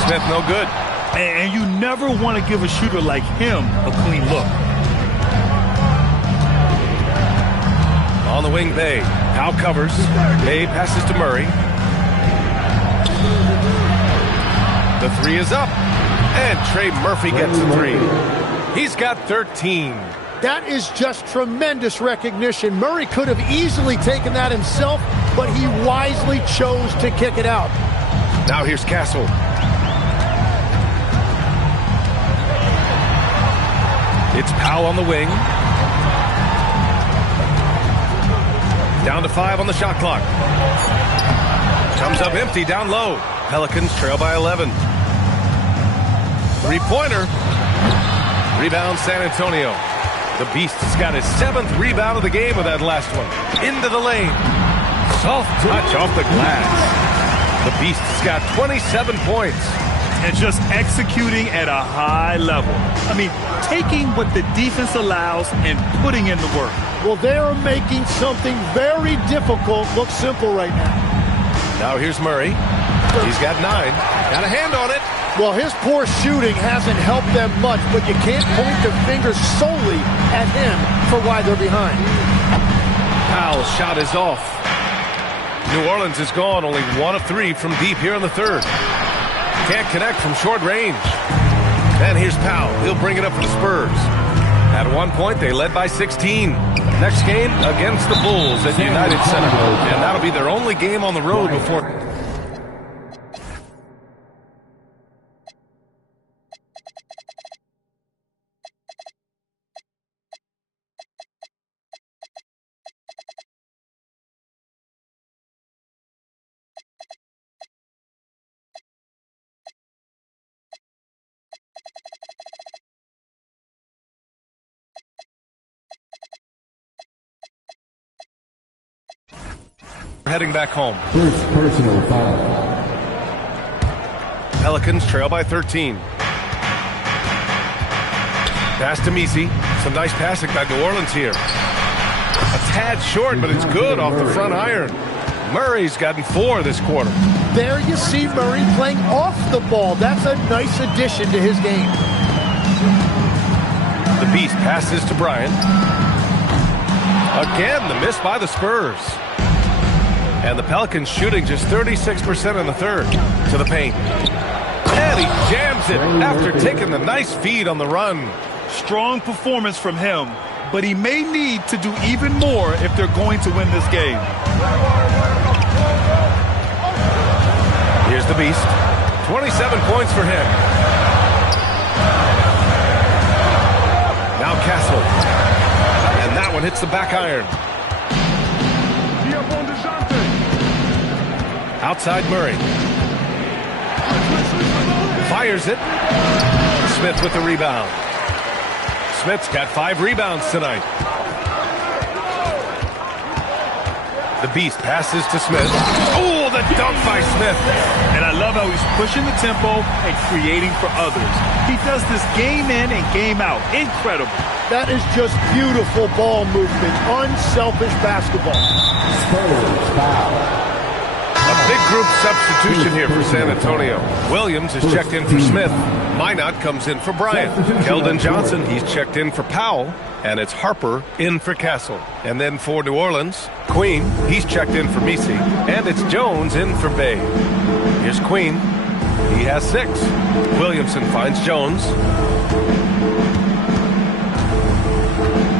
Smith, no good. And you never want to give a shooter like him a clean look. On the wing, Bay. Powell covers. Bay passes to Murray. The three is up. And Trey Murphy gets the three. He's got 13. That is just tremendous recognition. Murray could have easily taken that himself, but he wisely chose to kick it out. Now here's Castle. It's Powell on the wing. Down to 5 on the shot clock. Comes up empty down low. Pelicans trail by 11. Three-pointer. Rebound San Antonio. The Beast has got his 7th rebound of the game with that last one. Into the lane. Soft touch off the glass. The Beast has got 27 points. And just executing at a high level. I mean, taking what the defense allows and putting in the work. Well, they are making something very difficult look simple right now. Now here's Murray. He's got 9. Got a hand on it. Well, his poor shooting hasn't helped them much, but you can't point the finger solely at him for why they're behind. Powell's shot is off. New Orleans is gone, only 1 of 3 from deep here in the third. Can't connect from short range. And here's Powell. He'll bring it up for the Spurs. At one point, they led by 16. Next game against the Bulls at United Center. And that'll be their only game on the road before... heading back home. First personal foul. Pelicans trail by 13. Pass to Messi. Some nice passing by New Orleans here. A tad short, but it's good off the front iron. Murray's gotten 4 this quarter. There you see Murray playing off the ball. That's a nice addition to his game. The Beast passes to Bryant. Again, the miss by the Spurs. And the Pelicans shooting just 36% in the third. To the paint. And he jams it after taking the nice feed on the run. Strong performance from him, but he may need to do even more if they're going to win this game. Here's the Beast. 27 points for him. Now Castle. And that one hits the back iron. Outside Murray. Fires it. Smith with the rebound. Smith's got 5 rebounds tonight. The Beast passes to Smith. Oh, the dunk by Smith. And I love how he's pushing the tempo and creating for others. He does this game in and game out. Incredible. That is just beautiful ball movement. Unselfish basketball. Spurs foul. A big group substitution here for San Antonio. Williams is checked in for Smith. Minot comes in for Bryant. Keldon Johnson, he's checked in for Powell. And it's Harper in for Castle. And then for New Orleans, Queen, he's checked in for Messi. And it's Jones in for Bay. Here's Queen. He has 6. Williamson finds Jones.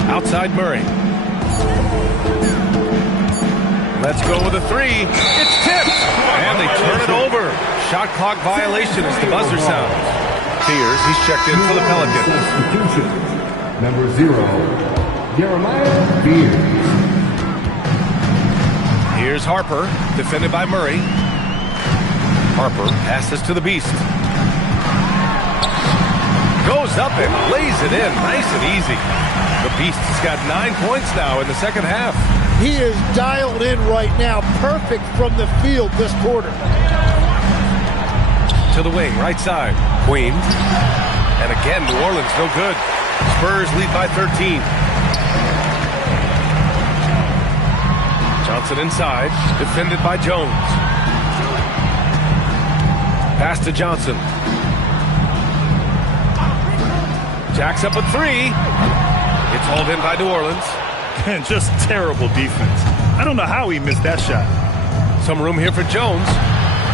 Outside Murray. Let's go with a 3. It's tipped. And they turn it over. Shot clock violation as the buzzer sounds. Fears he's checked in for the Pelicans. Substitution. Number 0, Jeremiah Fears. Here's Harper, defended by Murray. Harper passes to the Beast. Goes up and lays it in, nice and easy. The Beast has got 9 points now in the second half. He is dialed in right now. Perfect from the field this quarter. To the wing, right side. Queen. And again, New Orleans no good. Spurs lead by 13. Johnson inside, defended by Jones. Pass to Johnson. Jacks up a 3. It's hauled in by New Orleans. And just terrible defense. I don't know how he missed that shot. Some room here for Jones.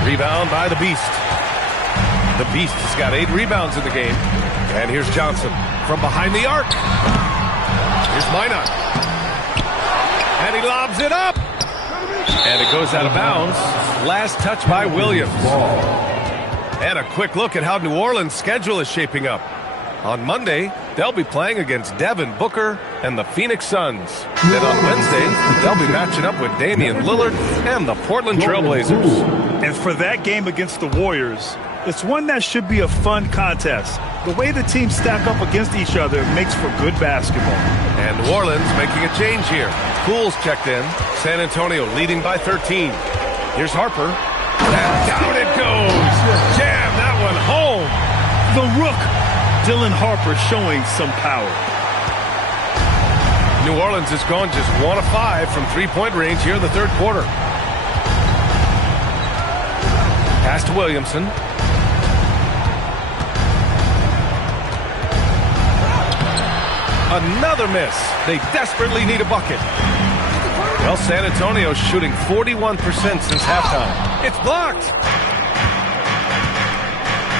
Rebound by the Beast. The Beast has got 8 rebounds in the game. And here's Johnson from behind the arc. Here's Minot. And he lobs it up. And it goes out of bounds. Last touch by Williams. And a quick look at how New Orleans' schedule is shaping up. On Monday, they'll be playing against Devin Booker and the Phoenix Suns. Then on Wednesday, they'll be matching up with Damian Lillard and the Portland Trailblazers. And for that game against the Warriors, it's one that should be a fun contest. The way the teams stack up against each other makes for good basketball. And New Orleans making a change here. Poole's checked in. San Antonio leading by 13. Here's Harper. And down it goes. Jam that one home. The Rook. Dylan Harper showing some power. New Orleans has gone just 1 of 5 from three-point range here in the third quarter. Pass to Williamson. Another miss. They desperately need a bucket. Well, San Antonio's shooting 41% since halftime. It's blocked.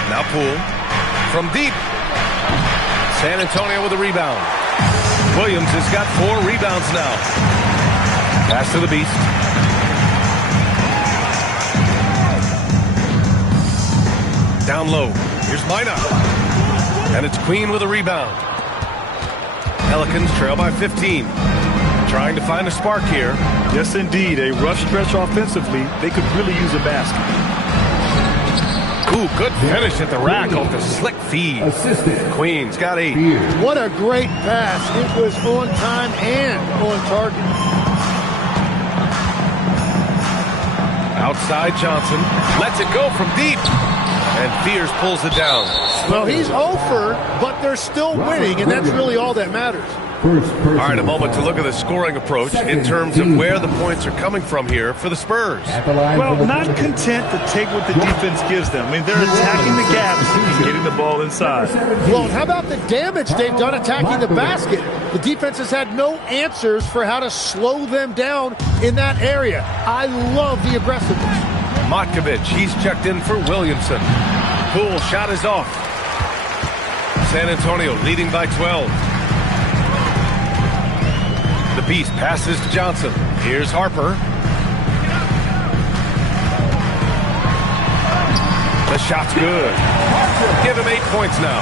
Now Poole from deep. San Antonio with a rebound. Williams has got 4 rebounds now. Pass to the Beast. Down low. Here's Mina. And it's Queen with a rebound. Pelicans trail by 15. Trying to find a spark here. Yes, indeed. A rough stretch offensively. They could really use a basket. Ooh, good finish at the rack off the slick feed. Queen's got 8. What a great pass. It was on time and on target. Outside Johnson. Lets it go from deep. And Fears pulls it down. Well, he's over, but they're still winning, and that's really all that matters. All right, a moment to look at the scoring approach in terms of where the points are coming from here for the Spurs. Well, not content to take what the defense gives them. I mean, they're attacking the gaps and getting the ball inside. Well, how about the damage they've done attacking the basket? The defense has had no answers for how to slow them down in that area. I love the aggressiveness. Matkovic, he's checked in for Williamson. Poole shot is off. San Antonio leading by 12. The Beast passes to Johnson. Here's Harper. The shot's good. Give him 8 points now.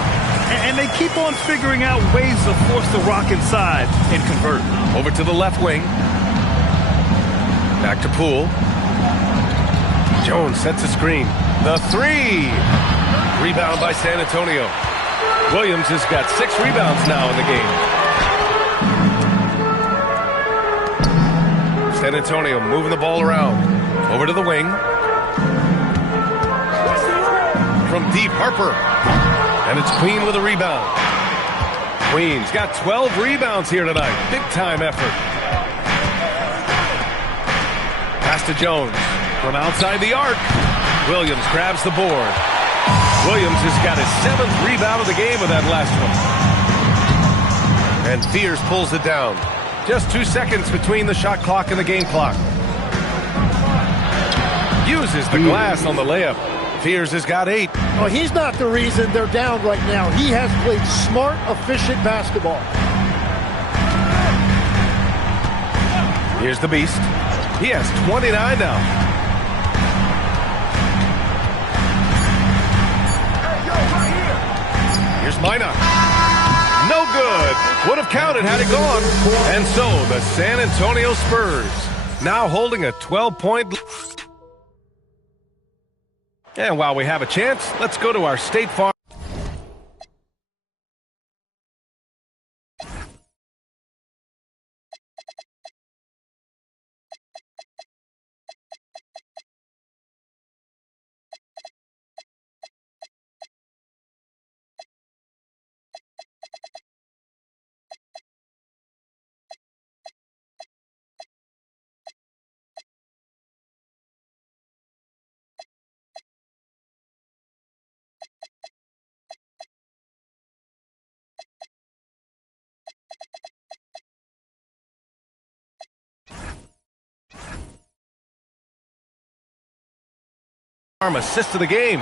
And they keep on figuring out ways to force the rock inside and convert. Over to the left wing. Back to Poole. Jones sets a screen. The 3. Rebound by San Antonio. Williams has got 6 rebounds now in the game. San Antonio moving the ball around. Over to the wing. From deep, Harper. And it's Queen with a rebound. Queen's got 12 rebounds here tonight. Big time effort. Pass to Jones. From outside the arc. Williams grabs the board. Williams has got his 7th rebound of the game with that last one. And Fears pulls it down. Just 2 seconds between the shot clock and the game clock. Uses the glass on the layup. Fears has got 8. Well, he's not the reason they're down right now. He has played smart, efficient basketball. Here's the Beast. He has 29 now. Here's Mina. No good. Would have counted had it gone. And so the San Antonio Spurs now holding a 12-point. And while we have a chance, let's go to our State Farm. Assist of the game.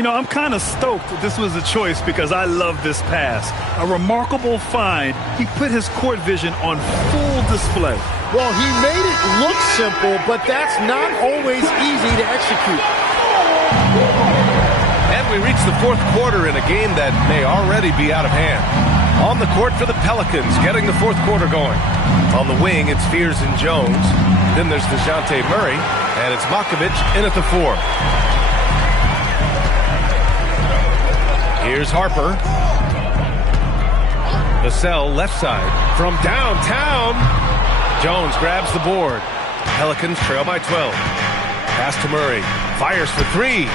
You know, I'm kind of stoked that this was a choice because I love this pass. A remarkable find. He put his court vision on full display. Well, he made it look simple, but that's not always easy to execute. And we reach the 4th quarter in a game that may already be out of hand. On the court for the Pelicans, getting the 4th quarter going. On the wing, it's Fears and Jones. Then there's DeJounte Murray, and it's Matkovic in at the 4. Here's Harper. Vassell left side from downtown. Jones grabs the board. Pelicans trail by 12. Pass to Murray. Fires for 3.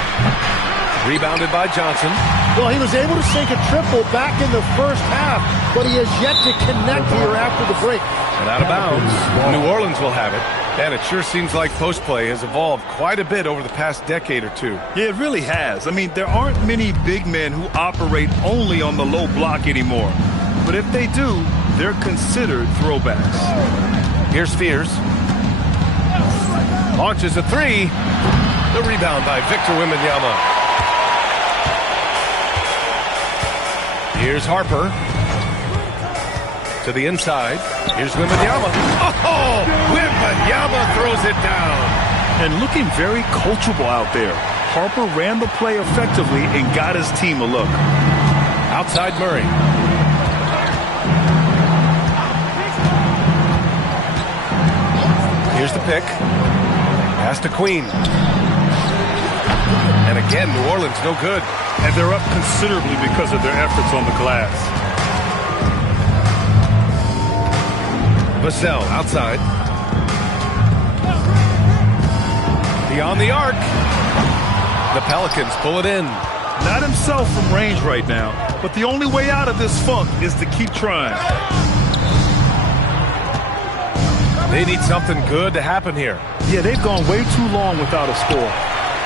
Rebounded by Johnson. Well, he was able to sink a triple back in the first half, but he has yet to connect here after the break. And out of bounds. New Orleans will have it. And it sure seems like post play has evolved quite a bit over the past decade or two. Yeah, it really has. I mean, there aren't many big men who operate only on the low block anymore. but if they do, they're considered throwbacks. Here's Fears. Launches a three. The rebound by Victor Wembanyama. Here's Harper. To the inside. Here's Wembanyama. Oh! Wembanyama throws it down. And looking very coachable out there. Harper ran the play effectively and got his team a look. Outside Murray. Here's the pick. Pass to Queen. And again, New Orleans no good. And they're up considerably because of their efforts on the glass. Vassell outside. Beyond the arc. The Pelicans pull it in. Not himself from range right now, but the only way out of this funk is to keep trying. They need something good to happen here. Yeah, they've gone way too long without a score.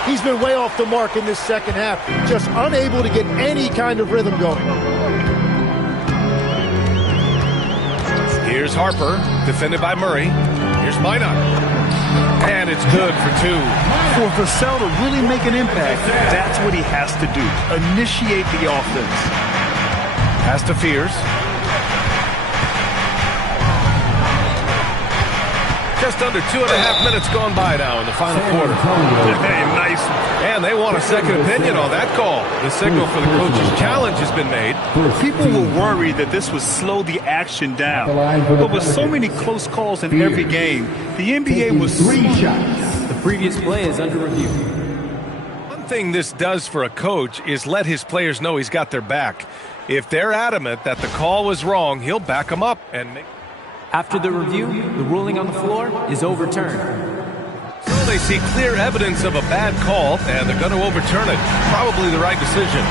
He's been way off the mark in this second half, just unable to get any kind of rhythm going. Here's Harper, defended by Murray. Here's Minot. And it's good for two. For Vassell to really make an impact, that's what he has to do. Initiate the offense. Pass to Fears. Just under 2.5 minutes gone by now in the final quarter. Hey, nice. And they want a second opinion on that call. The signal for the coach's challenge has been made. People were worried that this would slow the action down. But with so many close calls in every game, the NBA was 3 shots. The previous play is under review. One thing this does for a coach is let his players know he's got their back. If they're adamant that the call was wrong, he'll back them up and make... After the review, the ruling on the floor is overturned. So they see clear evidence of a bad call, and they're going to overturn it. Probably the right decision.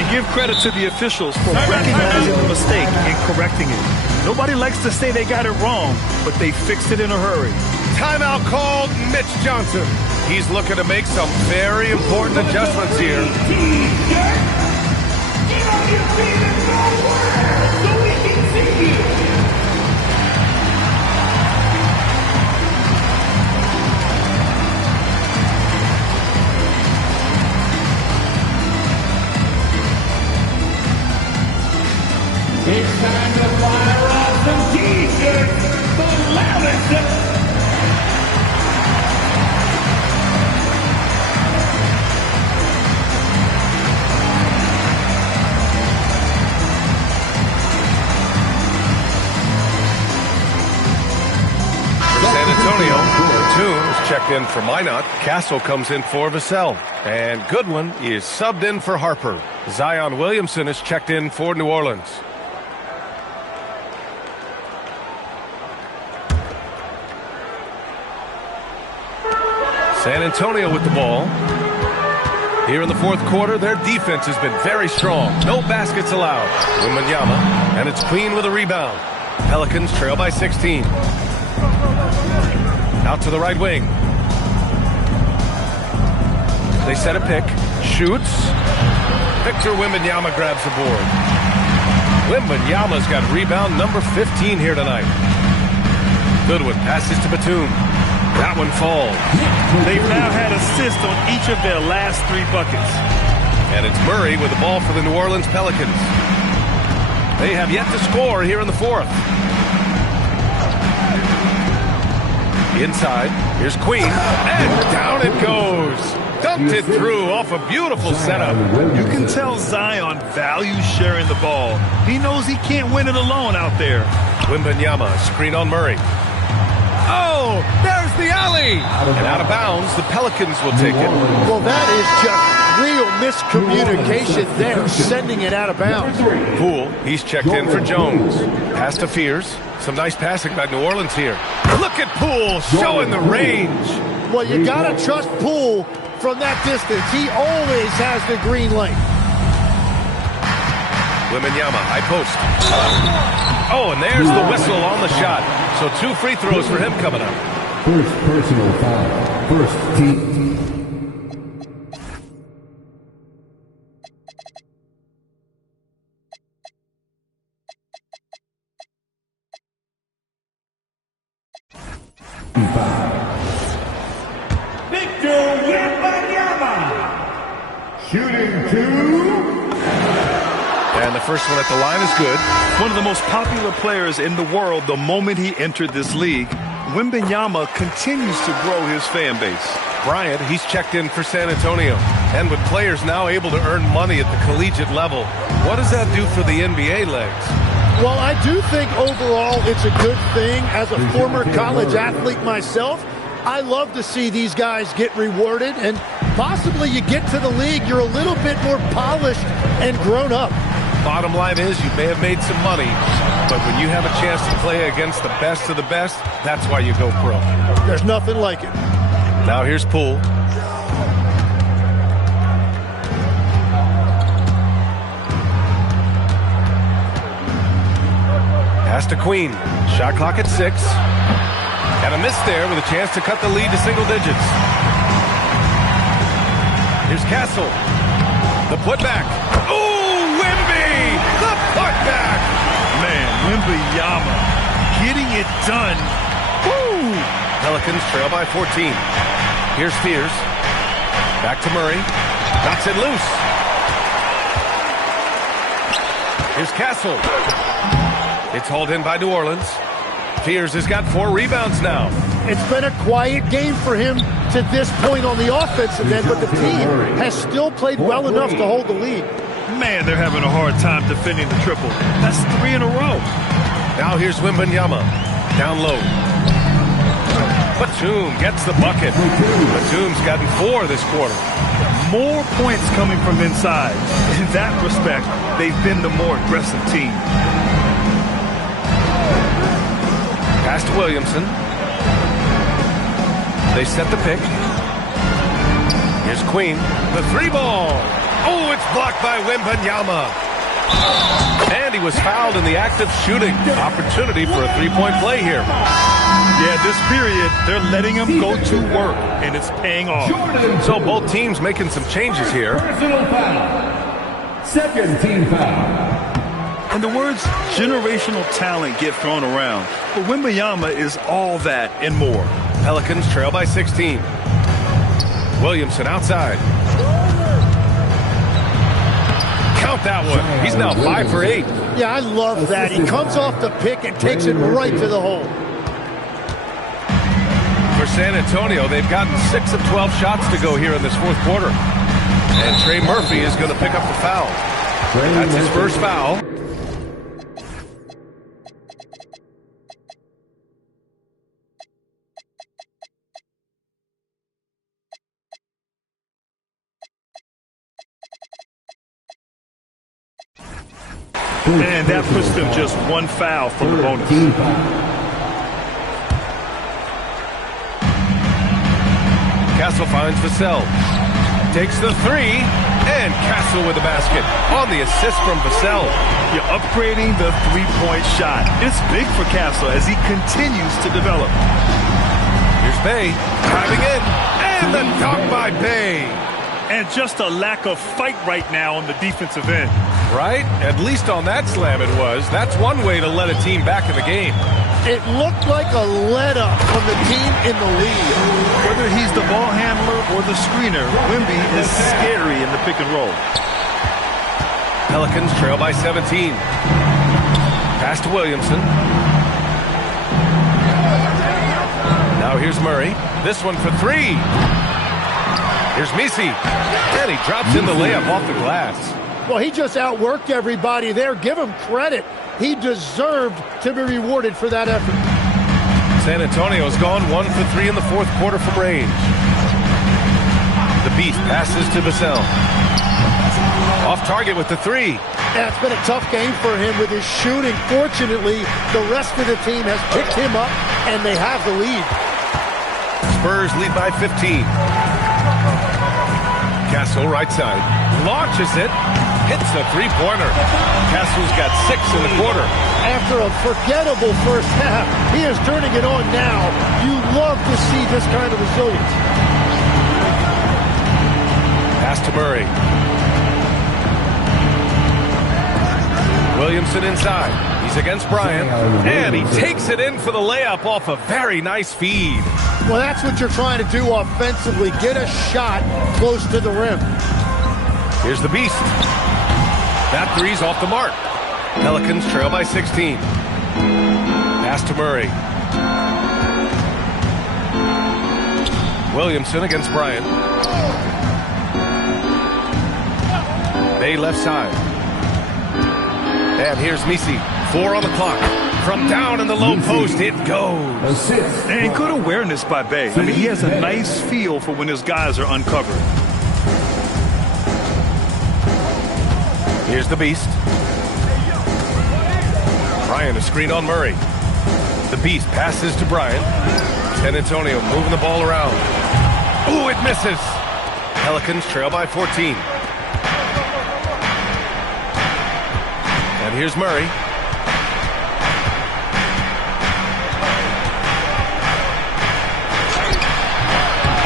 And give credit to the officials for recognizing the mistake and correcting it. Nobody likes to say they got it wrong, but they fixed it in a hurry. Timeout called, Mitch Johnson. He's looking to make some very important adjustments here. Get on your feet and go where so we can see you. It's time to fire off some T-shirts. The loudest. San Antonio, Batum is checked in for Minot. Castle comes in for Vassell. And Goodwin is subbed in for Harper. Zion Williamson is checked in for New Orleans. San Antonio with the ball. Here in the fourth quarter, their defense has been very strong. No baskets allowed. Wembanyama, and it's Queen with a rebound. Pelicans trail by 16. Out to the right wing. They set a pick. Shoots. Victor Wembanyama grabs the board. Wembanyama's got rebound number 15 here tonight. Goodwin passes to Batum. That one falls. They've now had assists on each of their last 3 buckets. And it's Murray with the ball for the New Orleans Pelicans. They have yet to score here in the fourth. Inside, here's Queen, and down it goes. Dumped it through off a beautiful setup. You can tell Zion values sharing the ball. He knows he can't win it alone out there. Wembanyama, screen on Murray. Oh, there's the alley. And out of bounds, the Pelicans will take it. Well, that is just real miscommunication there, sending it out of bounds. Poole, he's checked in for Jones. Pass to Fears. Some nice passing by New Orleans here. Look at Poole showing the range. Well, you got to trust Poole from that distance. He always has the green light. Wembanyama, high post. Oh, and there's the whistle on the shot. So 2 free throws for him coming up. First personal foul. First team. Victor Wembanyama. Shooting 2. And the first one at the line is good. One of the most popular players in the world the moment he entered this league, Wembanyama continues to grow his fan base. Bryant, he's checked in for San Antonio. And with players now able to earn money at the collegiate level, what does that do for the NBA legs? Well, I do think overall it's a good thing. As a former college athlete myself, I love to see these guys get rewarded, and possibly you get to the league, you're a little bit more polished and grown up. Bottom line is you may have made some money, but when you have a chance to play against the best of the best, that's why you go pro. There's nothing like it. Now here's Poole. Pass to Queen. Shot clock at 6. And a miss there with a chance to cut the lead to single digits. Here's Castle. The putback. Oh, Wemby! The putback! Man, Wembanyama getting it done. Woo! Pelicans trail by 14. Here's Fears. Back to Murray. Knocks it loose. Here's Castle. It's hauled in by New Orleans. Fears has got 4 rebounds now. It's been a quiet game for him to this point on the offensive end, but the team has still played well enough to hold the lead. Man, they're having a hard time defending the triple. That's 3 in a row. Now here's Wembanyama. Down low. Batum gets the bucket. Batum's gotten 4 this quarter. More points coming from inside. In that respect, they've been the more aggressive team. Pass to Williamson. They set the pick. Here's Queen. The 3 ball. Oh, it's blocked by Wembanyama. And he was fouled in the act of shooting. Opportunity for a 3-point play here. Yeah, this period, they're letting him go to work, and it's paying off. So both teams making some changes here. Personal foul. Second team foul. And the words generational talent get thrown around, but Wembanyama is all that and more. Pelicans trail by 16. Williamson outside. Count that one. He's now 5 for 8. Yeah, I love that. He comes off the pick and takes it right to the hole. For San Antonio, they've gotten 6 of 12 shots to go here in this fourth quarter. And Trey Murphy is going to pick up the foul. That's his first foul. And that puts them just 1 foul from the bonus. Castle finds Vassell. Takes the 3, and Castle with the basket on the assist from Vassell. You're upgrading the 3-point shot. It's big for Castle as he continues to develop. Here's Bay, driving in, and the dunk by Bay. And just a lack of fight right now on the defensive end. Right? At least on that slam it was. That's one way to let a team back in the game. It looked like a let-up from the team in the lead. Whether he's the ball handler or the screener, Wemby is scary in the pick and roll. Pelicans trail by 17. Pass to Williamson. Now here's Murray. This one for 3. Here's Misi. And he drops in the layup off the glass. Well, he just outworked everybody there. Give him credit. He deserved to be rewarded for that effort. San Antonio's gone 1 for 3 in the fourth quarter from range. The Beast passes to Vassell. Off target with the 3. Yeah, it's been a tough game for him with his shooting. Fortunately, the rest of the team has picked him up, and they have the lead. Spurs lead by 15. Castle right side. Launches it. Hits a 3-pointer. Castle's got 6 in the quarter. After a forgettable first half, he is turning it on now. You love to see this kind of resilience. Pass to Murray. Williamson inside. He's against Bryant, and he takes it in for the layup off a very nice feed. Well, that's what you're trying to do offensively. Get a shot close to the rim. Here's the Beast. That three's off the mark. Pelicans trail by 16. Pass to Murray. Williamson against Bryant. Bay left side. And here's Misi. 4 on the clock. From down in the low post, it goes. And good awareness by Bay. I mean, he has a nice feel for when his guys are uncovered. Here's the Beast. Bryant, a screen on Murray. The Beast passes to Bryant. San Antonio moving the ball around. Ooh, it misses. Pelicans trail by 14. And here's Murray.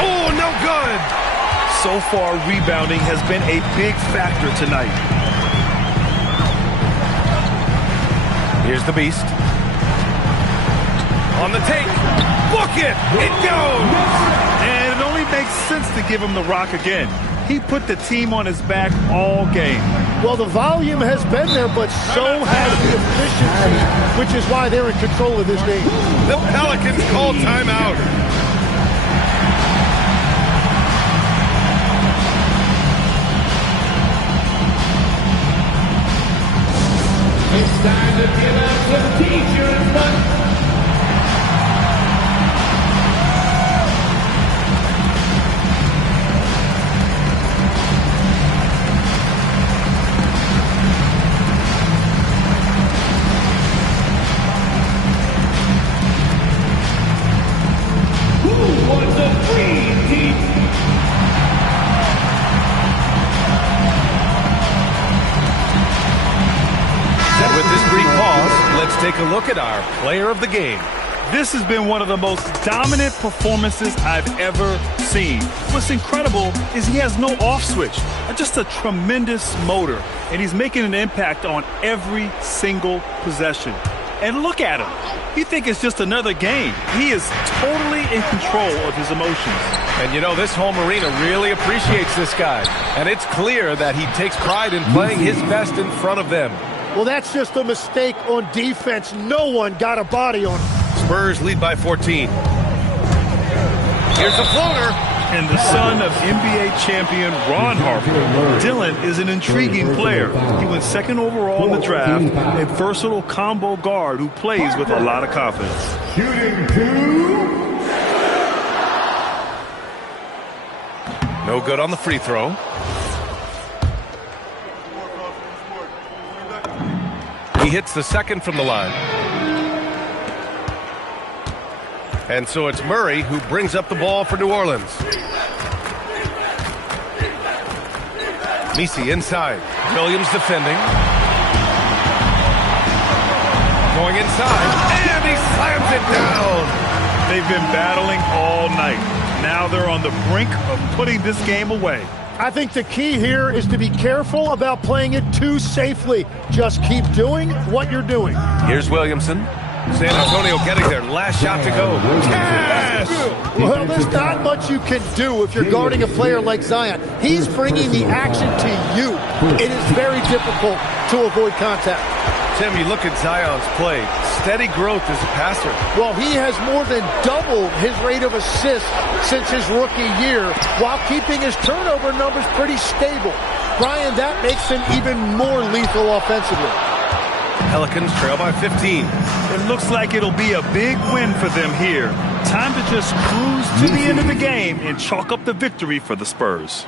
Oh, no good. So far, rebounding has been a big factor tonight. Here's the Beast. On the take. Book it. It goes. And it only makes sense to give him the rock again. He put the team on his back all game. Well, the volume has been there, but so has the efficiency, which is why they're in control of this game. The Pelicans call timeout. It's time to give out some t-shirts, but who wants a free t-shirt? And with this brief pause, let's take a look at our player of the game. This has been one of the most dominant performances I've ever seen. What's incredible is he has no off switch, just a tremendous motor, and he's making an impact on every single possession. And look at him. You think it's just another game. He is totally in control of his emotions. And you know, this home arena really appreciates this guy. And it's clear that he takes pride in playing his best in front of them. Well, that's just a mistake on defense. No one got a body on him. Spurs lead by 14. Here's a floater. And the son of NBA champion Ron Harper, Dylan is an intriguing player. He went second overall in the draft, a versatile combo guard who plays with a lot of confidence. Shooting 2. No good on the free throw. He hits the second from the line. And so it's Murray who brings up the ball for New Orleans. Misi inside. Williams defending. Going inside. And he slams it down. They've been battling all night. Now they're on the brink of putting this game away. I think the key here is to be careful about playing it too safely. Just keep doing what you're doing. Here's Williamson. San Antonio getting their last shot to go. Yes! Well, there's not much you can do if you're guarding a player like Zion. He's bringing the action to you. It is very difficult to avoid contact. Tim, you look at Zion's play. Steady growth as a passer. Well, he has more than doubled his rate of assists since his rookie year, while keeping his turnover numbers pretty stable. Brian, that makes him even more lethal offensively. Pelicans trail by 15. It looks like it'll be a big win for them here. Time to just cruise to the end of the game and chalk up the victory for the Spurs.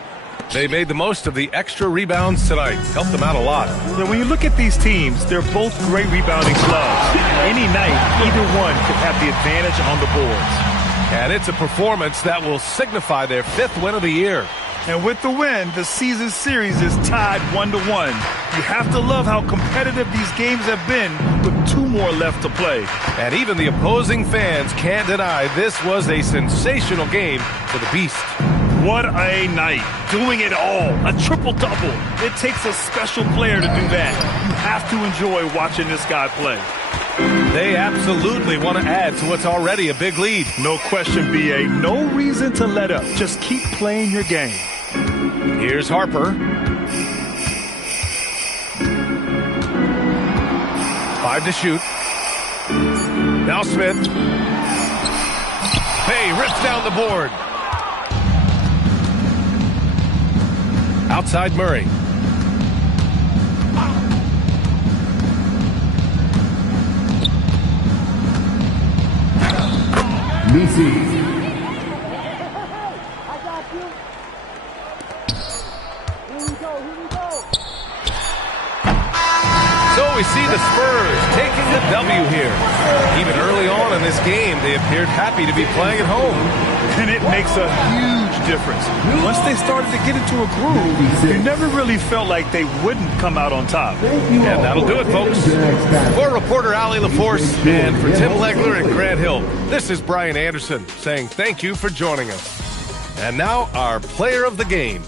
They made the most of the extra rebounds tonight. Helped them out a lot. Now, when you look at these teams, they're both great rebounding clubs. Any night, either one could have the advantage on the boards. And it's a performance that will signify their 5th win of the year. And with the win, the season series is tied 1-1. You have to love how competitive these games have been with 2 more left to play. And even the opposing fans can't deny this was a sensational game for the Beast. What a night. Doing it all. A triple-double. It takes a special player to do that. You have to enjoy watching this guy play. They absolutely want to add to what's already a big lead. No question, B.A. No reason to let up. Just keep playing your game. Here's Harper. 5 to shoot. Now Smith. Bay rips down the board. Outside Murray. Misi. So we see the Spurs taking the W here. Even early on in this game, they appeared happy to be playing at home. And it makes a huge difference. Once they started to get into a groove, you never really felt like they wouldn't come out on top. And that'll do it, folks. For reporter Allie LaForce and for Tim Legler and Grant Hill, this is Brian Anderson saying thank you for joining us. And now our player of the game.